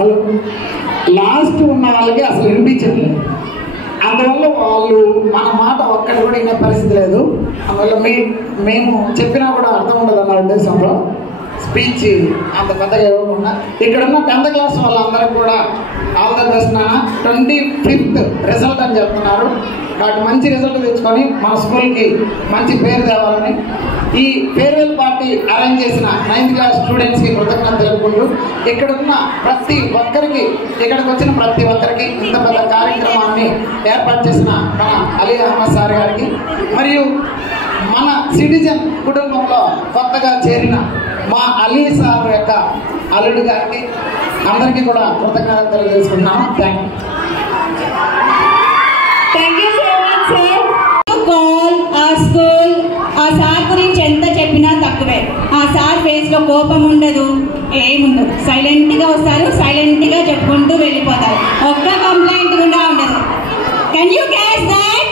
Hello, last ఉన్న వాళ్ళకి అసలు వినిపించట్లేదు. అందువల్ల వాళ్ళు మన మాట ఒక్కటి కూడా వినే పరిస్థితి లేదు. అందువల్ల మేము చెప్పినా కూడా అర్థం ఉండదు అన్న ఉద్దేశంలో స్పీచ్ అంత పెద్దగా ఇవ్వకుండా ఇక్కడ ఉన్న 10th క్లాస్ వాళ్ళందరికీ కూడా ఆల్ ద బెస్ట్ నాన్న. 25th రిజల్ట్ అని చెప్తున్నారు. కాబట్టి మంచి రిజల్ట్ తెచ్చుకొని మన స్కూల్కి మంచి పేరు తేవాలని ఈ ఫేర్వెల్ పార్టీ అరేంజ్ చేసిన 9th క్లాస్ స్టూడెంట్స్కి కృతజ్ఞత తెలుపుకుంటూ ఇక్కడికి వచ్చిన ప్రతి ఒక్కరికి ఇంత పెద్ద కార్యక్రమాన్ని ఏర్పాటు చేసిన మన అలీ అహ్మద్ సార్ గారికి, మరియు మన సిటిజన్ కుటుంబంలో కొత్తగా చేరిన మా అలీ సార్ యొక్క అల్లుడి గారికి అందరికీ కూడా కృతజ్ఞతలు తెలియజేసుకుంటున్నాను. Thank you so much, sir. Call our school. ఆ సార్ గురించి ఎంత చెప్పినా తక్కువే. ఆ సార్ ఫేస్ లో కోపం ఉండదు, ఏముండదు. సైలెంట్ గా వస్తారు, సైలెంట్ గా చెప్పుకుంటూ వెళ్ళిపోతారు. ఒక్క కంప్లైంట్ కూడా ఉండదు. Can you guess that?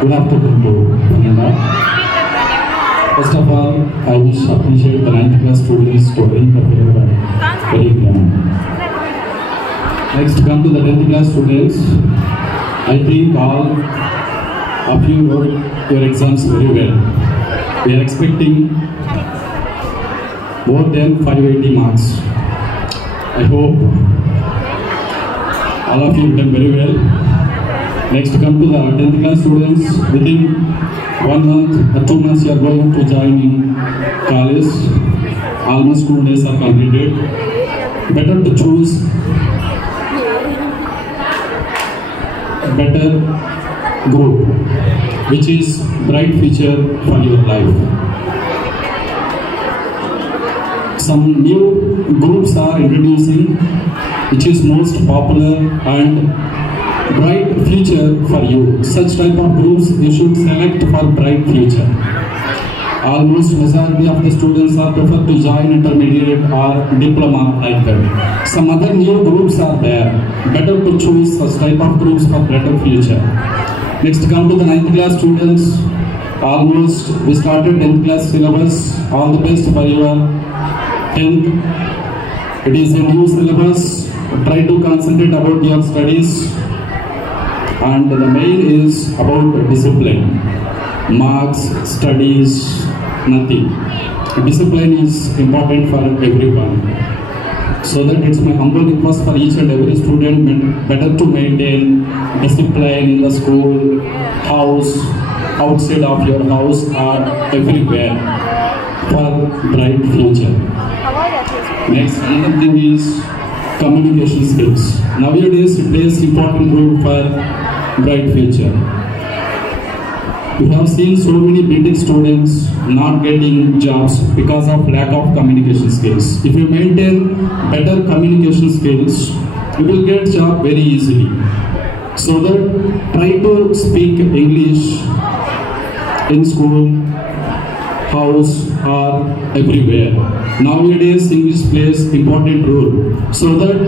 Good afternoon to Ananda. First of all, I wish appreciate the 9th class students to arrange the farewell very grand. Next, come to the 10th class students. I think all of you wrote your exams very well. We are expecting more than 580 marks. I hope all of you done very well. Next, come to the 10th class students. Within 1 month or 2 months, you are going to join in college. Almost 2 days are completed. Better to choose a better group, which is bright future for your life. Some new groups are introducing, which is most popular and bright future for you. Such type of groups you should select for bright future. Almost majority of the students are prefer to join intermediate or diploma like that. Some other new groups are there. Better to choose such type of groups for better future. Next, come to the 9th class students. Almost we started 10th class syllabus. All the best for your 10th. It is a new syllabus. Try to concentrate about your studies. And the main is about discipline. Marks, studies, nothing. Discipline is important for everyone. So that it's my humble request for each and every student, better to maintain discipline in the school, house, outside of your house, or everywhere for bright future. Next, another thing is communication skills. Nowadays, it plays important role for bright future. We have seen so many BTech students not getting jobs because of lack of communication skills. If you maintain better communication skills, you will get job very easily. So that try to speak English in school, house, or everywhere. Nowadays, English plays important role. So that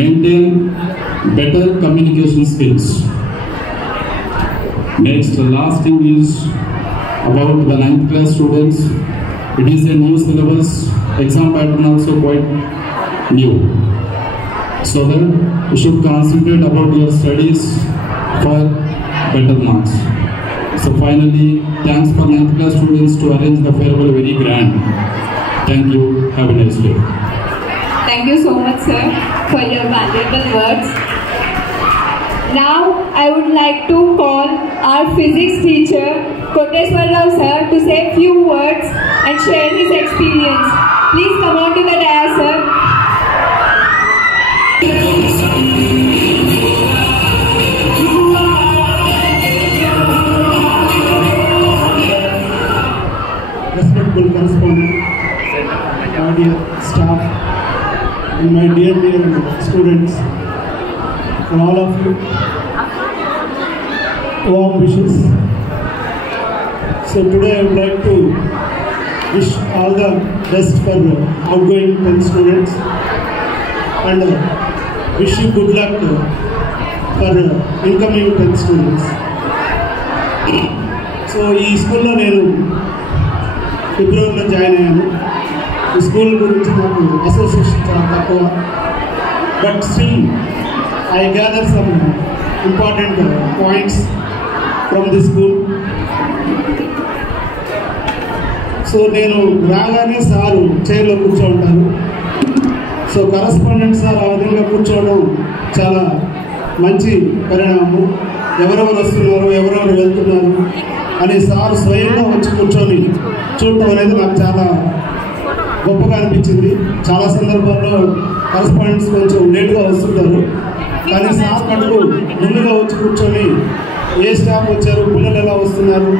maintain better communication skills. Next, the last thing is about the 9th class students. It is a new syllabus. Exam pattern also quite new. So that you should concentrate about your studies for better marks. So finally, thanks for 9th class students to arrange the farewell very grand. Thank you. Have a nice day. Thank you so much, sir, for your valuable words. Now, I would like to call our physics teacher, Koteswar Rao sir, to say a few words and share his experience. Please come on to the dais, sir. Respectful correspondent, my dear staff, and my dear students, and all of you, warm wishes. So today I would like to wish all the best for outgoing 10 students and wish you good luck for incoming 10 students. So ఈ స్కూల్లో నేను ఫిబ్రవరిలో join అయ్యాను. ఈ school గురించి నాకు association చాలా తక్కువ, but still I gather some important points from the school. So నేను రాగానే సారు చైర్లో కూర్చోంటారు. సో కరస్పాండెంట్ సార్ ఆ విధంగా కూర్చోవడం చాలా మంచి పరిణామం. ఎవరెవరు వస్తున్నారు, ఎవరెవరు వెళ్తున్నారు అని సార్ స్వయంగా వచ్చి కూర్చొని చూడటం అనేది నాకు చాలా గొప్పగా అనిపించింది. చాలా సందర్భాల్లో కరస్పాండెంట్స్ కొంచెం లేట్గా వస్తుంటారు, కానీ సార్ మటుకు ముందుగా వచ్చి కూర్చొని ఏ స్టాఫ్ వచ్చారు, పిల్లలు ఎలా వస్తున్నారు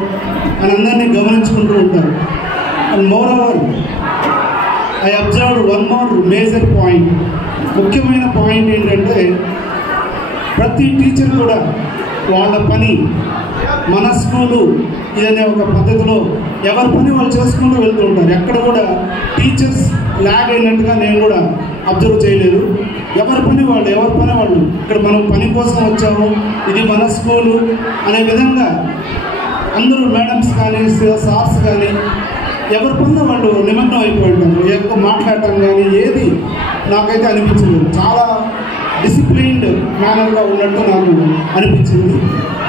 అని అందరినీ గమనించుకుంటూ ఉంటారు. And moreover, I observed one more major point. ముఖ్యమైన పాయింట్ ఏంటంటే ప్రతి టీచర్ కూడా వాళ్ళ పని మన స్కూలు ఇదనే ఒక పద్ధతిలో ఎవరి పని వాళ్ళు చేసుకుంటూ వెళ్తూ ఉంటారు. ఎక్కడ కూడా టీచర్స్ ల్యాగ్ అయినట్టుగా నేను కూడా అబ్జర్వ్ చేయలేదు. ఎవరి పని వాళ్ళు ఇక్కడ మనం పని కోసం వచ్చాము, ఇది మన స్కూలు అనే విధంగా అందరూ మేడమ్స్ కానీ సార్స్ కానీ ఎవరి పనిలో వాళ్ళు నిమగ్నం అయిపోయి ఉంటారు. ఎక్కువ మాట్లాడటం కానీ ఏది నాకైతే అనిపించలేదు. చాలా డిసిప్లైన్డ్ మేనర్గా ఉన్నట్టు నాకు అనిపించింది.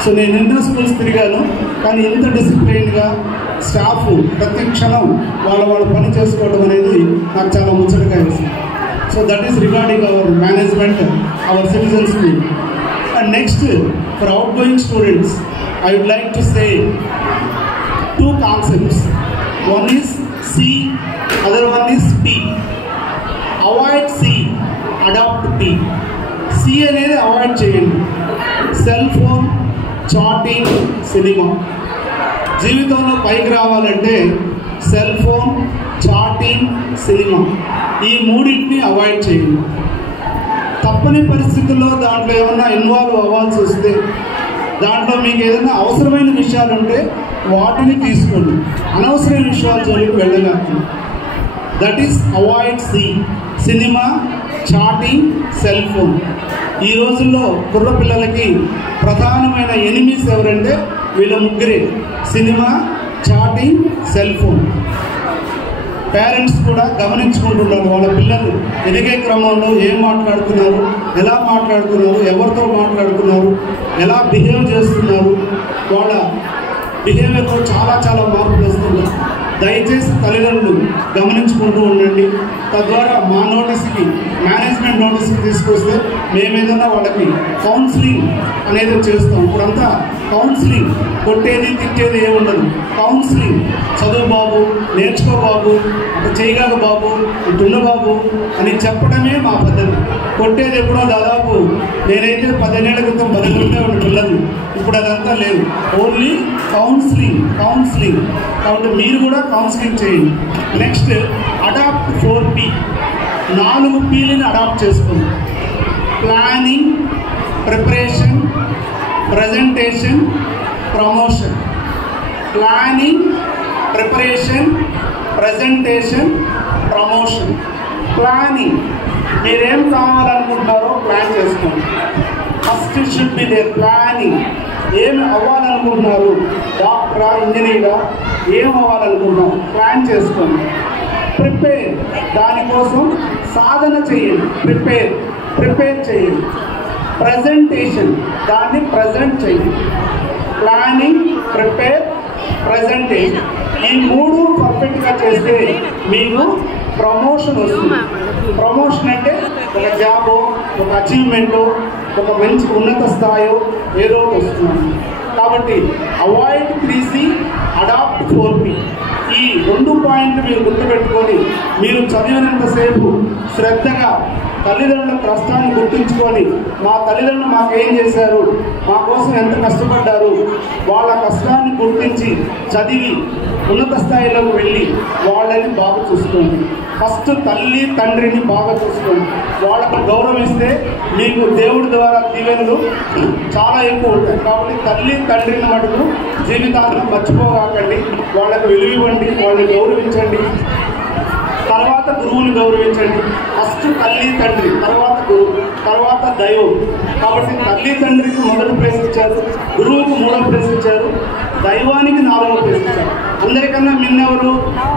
సో నేను ఎన్నో స్కూల్స్ తిరిగాను, కానీ ఇంత డిసిప్లైన్గా స్టాఫ్ ప్రతి క్షణం వాళ్ళ పని చేసుకోవడం అనేది నాకు చాలా ముచ్చటగా వేసింది. So that is regarding our management, our citizen school. And next, for outgoing students I would like to say 2 concepts. One is C, other one is P. Avoid C, adopt P. C అనేది avoid చేయండి. Cell phone, chatting, cinema. జీవితంలో పైకి రావాలంటే cell phone, chatting, cinema ఈ మూడింటిని avoid చేయండి. తప్పని పరిస్థితుల్లో దాంట్లో ఏమన్నా ఇన్వాల్వ్ అవ్వాల్సి వస్తే, దాంట్లో మీకు ఏదైనా అవసరమైన విషయాలు ఉంటే వాటిని తీసుకోండి. అనవసరమైన విషయాల జోలికి వెళ్ళగాక. దట్ ఈస్ అవాయిడ్ సి, సినిమా, చాటింగ్, సెల్ ఫోన్. ఈ రోజుల్లో కుర్ర పిల్లలకి ప్రధానమైన ఎనిమీస్ ఎవరంటే వీళ్ళ ముగ్గురే: cinema, chatting, cell phone. Parents కూడా గమనించుకుంటున్నారు వాళ్ళ పిల్లలు ఎదిగే క్రమంలో ఏం మాట్లాడుతున్నారు, ఎలా మాట్లాడుతున్నారు, ఎవరితో మాట్లాడుతున్నారు, ఎలా బిహేవ్ చేస్తున్నారు. వాళ్ళ బిహేవియర్లో చాలా మార్పులు వస్తున్నాయి. దయచేసి తల్లిదండ్రులు గమనించుకుంటూ ఉండండి. తద్వారా మా నోటీస్కి, మేనేజ్మెంట్ నోటీస్కి తీసుకొస్తే మేమేదన్నా వాళ్ళకి కౌన్సిలింగ్ అనేది చేస్తాం. ఇప్పుడంతా కౌన్సిలింగ్, కొట్టేది తిట్టేది ఏముండదు. కౌన్సిలింగ్, చదువు బాబు, నేర్చుకో బాబు, అటు చేయగల బాబు, ఇటుండ బాబు అని చెప్పడమే మా పద్ధతి. కొట్టేది ఎప్పుడో దాదాపు నేనైతే 15 ఏళ్ల క్రితం 10 కొట్టేవాడు పిల్లలు. ఇప్పుడు అదంతా లేదు. Only counselling. కాబట్టి మీరు కూడా కౌన్సిలింగ్ చేయండి. Next, adopt 4P. 4 P'ని అడాప్ట్ చేసుకోండి. Planning, preparation, presentation, promotion. Planning, preparation, presentation, promotion. Planning, మీరేం కావాలనుకుంటున్నారో ప్లాన్ చేసుకోండి. First should be there planning. ఏమి అవ్వాలనుకుంటున్నారు, డాక్టరా, ఇంజనీరా, ఏం అవ్వాలనుకుంటున్నారు ప్లాన్ చేసుకోండి. ప్రిపేర్, దానికోసం సాధన చేయండి. ప్రిపేర్ చేయండి. ప్రజెంటేషన్, దాన్ని ప్రజెంట్ చేయండి. Planning, prepare, presentation. ఈ 3 పర్ఫెక్ట్గా చేస్తే మీకు ప్రమోషన్ వస్తుంది. ప్రమోషన్ అంటే ఒక జాబో, ఒక అచీవ్మెంటో, ఒక మంచి ఉన్నత స్థాయో ఏదో వస్తుంది. కాబట్టి అవాయిడ్ 3C, అడాప్ట్ 4P. ఈ 2 పాయింట్లు మీరు గుర్తుపెట్టుకొని మీరు చదివినంతసేపు శ్రద్ధగా తల్లిదండ్రుల కష్టాన్ని గుర్తుంచుకొని, మా తల్లిదండ్రులు మాకేం చేశారు, మా కోసం ఎంత కష్టపడ్డారు, వాళ్ళ కష్టాన్ని గుర్తించి చదివి ఉన్నత స్థాయిలోకి వెళ్ళి వాళ్ళని బాగా చూసుకోండి. ఫస్ట్ తల్లి తండ్రిని బాగా చూసుకోండి. వాళ్ళకు గౌరవిస్తే మీకు దేవుడి ద్వారా దీవెనలు చాలా ఎక్కువ ఉంటాయి. కాబట్టి తల్లి తండ్రిని మటుకు జీవితాలను మర్చిపోకండి. వాళ్ళకు విలువ ఇవ్వండి, వాళ్ళని గౌరవించండి. తర్వాత గురువుని గౌరవించండి. ఫస్ట్ తల్లి తండ్రి, తర్వాత గురువు, తర్వాత దైవం. కాబట్టి తల్లి తండ్రికి మొదటి ప్లేస్ ఇచ్చారు, గురువుకు 3వ ప్లేస్ ఇచ్చారు, దైవానికి 4వ ప్లేస్ ఇచ్చారు. అందరికన్నా మిన్నెవరు?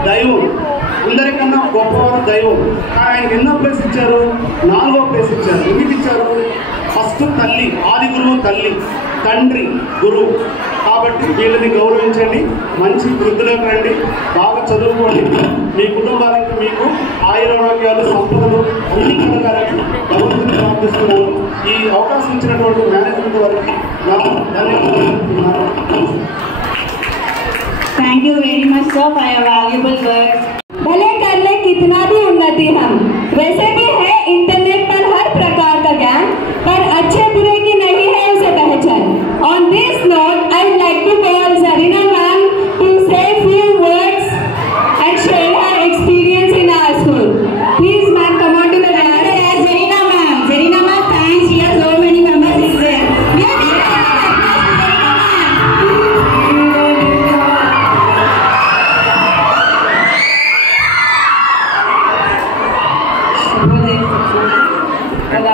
దైవం. అందరికన్నా గొప్పవారు దైవం. కానీ ఆయనకి ఎన్నో ప్లేస్ ఇచ్చారు? 4వ ప్లేస్ ఇచ్చారు. ఎందుకు ఇచ్చారు? ఫస్ట్ తల్లి, ఆది గురువు తల్లి, తండ్రి గురువు. కాబట్టి వీళ్ళని గౌరవించండి, మంచి వృద్ధిలోకి రండి, బాగా చదువుకోండి. మీ కుటుంబానికి మీకు ఆయురారోగ్యాలు, సంపదలు అన్ని కలగాలని భగవంతుని ప్రార్థిస్తున్నాను. ఈ అవకాశం ఇచ్చినటువంటి మేనేజ్మెంట్ వారికి నా ధన్యవాదాలు. Thank you very much, sir, for your valuable words. भले कर ले कितना भी उन्नति हम, वैसे भी है इंटरनेट पर हर प्रकार का ज्ञान, पर अच्छे बुरे की नहीं है उसे पहचान. On this note, I would like to call Zarina ma'am to say few words and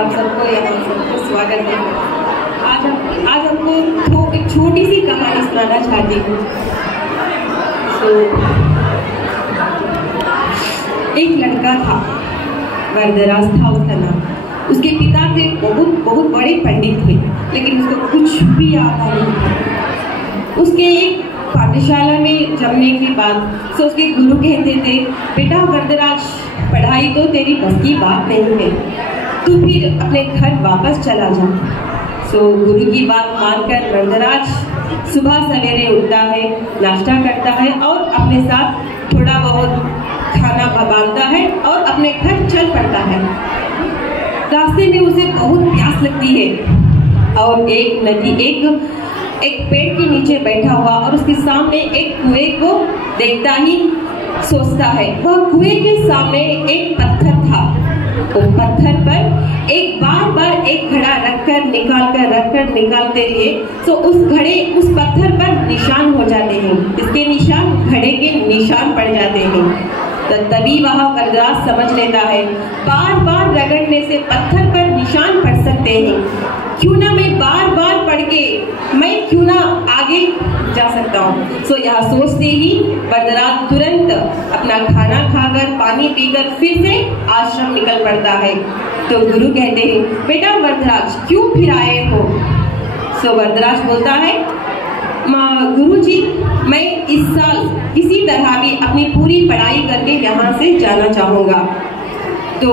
आप सबको यहाँ सबको स्वागत है। आज हमको एक छोटी सी कहानी सुनाना चाहती हूँ। एक लड़का था, वरदराज था उसका नाम। उसके पिता थे बहुत बड़े पंडित थे, लेकिन उसको कुछ भी आता नहीं था। उसके एक पाठशाला में जमने के बाद तो उसके गुरु कहते थे, बेटा वरदराज, पढ़ाई तो तेरी बस की बात नहीं है, तू फिर अपने घर वापस चला जा। गुरु की बात मानकर वरदराज सुबह सवेरे उठता है, नाश्ता करता है और अपने साथ थोड़ा बहुत खाना बांधता है और अपने घर चल पड़ता है। रास्ते में उसे बहुत प्यास लगती है और एक पेड़ के नीचे बैठा हुआ और उसके सामने एक कुएं को देखता ही सोचता है। वह कुएं के सामने एक पत्थर था। उस पत्थर पर एक बार एक घड़ा रखकर निकालते रहे तो उस पत्थर पर निशान हो जाते हैं। इसके निशान घड़े के निशान पड़ जाते हैं। तो तभी वह वरदराज समझ लेता है, बार रगड़ने से पत्थर पर निशान पड़ सकते हैं, क्यों ना मैं बार पढ़ के मैं क्यों ना आगे जा सकता हूँ। यह सोचते ही वरदराज तुरंत अपना खाना खाकर पानी पीकर फिर से आश्रम निकल पड़ता है। तो गुरु कहते हैं, बेटा वरदराज क्यों फिर आए हो? वरदराज बोलता है, गुरुजी, मैं इस साल किसी तरह भी अपनी पूरी पढ़ाई करके यहाँ से जाना चाहूँगा। तो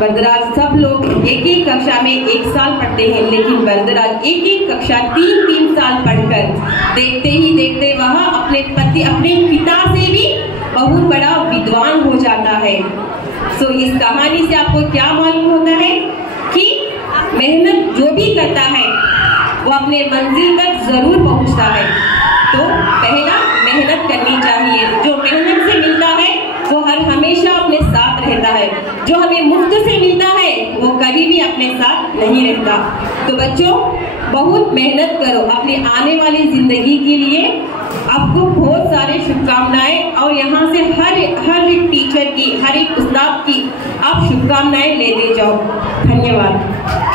वरदराज, सब लोग एक कक्षा में 1 साल पढ़ते हैं, लेकिन वरदराज एक कक्षा 3 साल पढ़कर देखते ही देखते वह अपने पिता से भी बहुत बड़ा विद्वान हो जाता है। इस कहानी से आपको क्या मालूम होता है कि मेहनत जो भी करता है वो अपने मंजिल तक जरूर पहुंचता है। तो पहला मेहनत करनी चाहिए। जो मेहनत से मिलता है वो हमेशा अपने साथ रहता है, जो हमें मुफ्त से मिलता है वो कभी भी अपने साथ नहीं रहता। तो बच्चों, बहुत मेहनत करो अपनी आने वाली जिंदगी के लिए। आपको बहुत सारे शुभकामनाएं और यहाँ से हर एक टीचर की, हर एक उस्ताद की आप शुभकामनाएं लेते जाओ। धन्यवाद।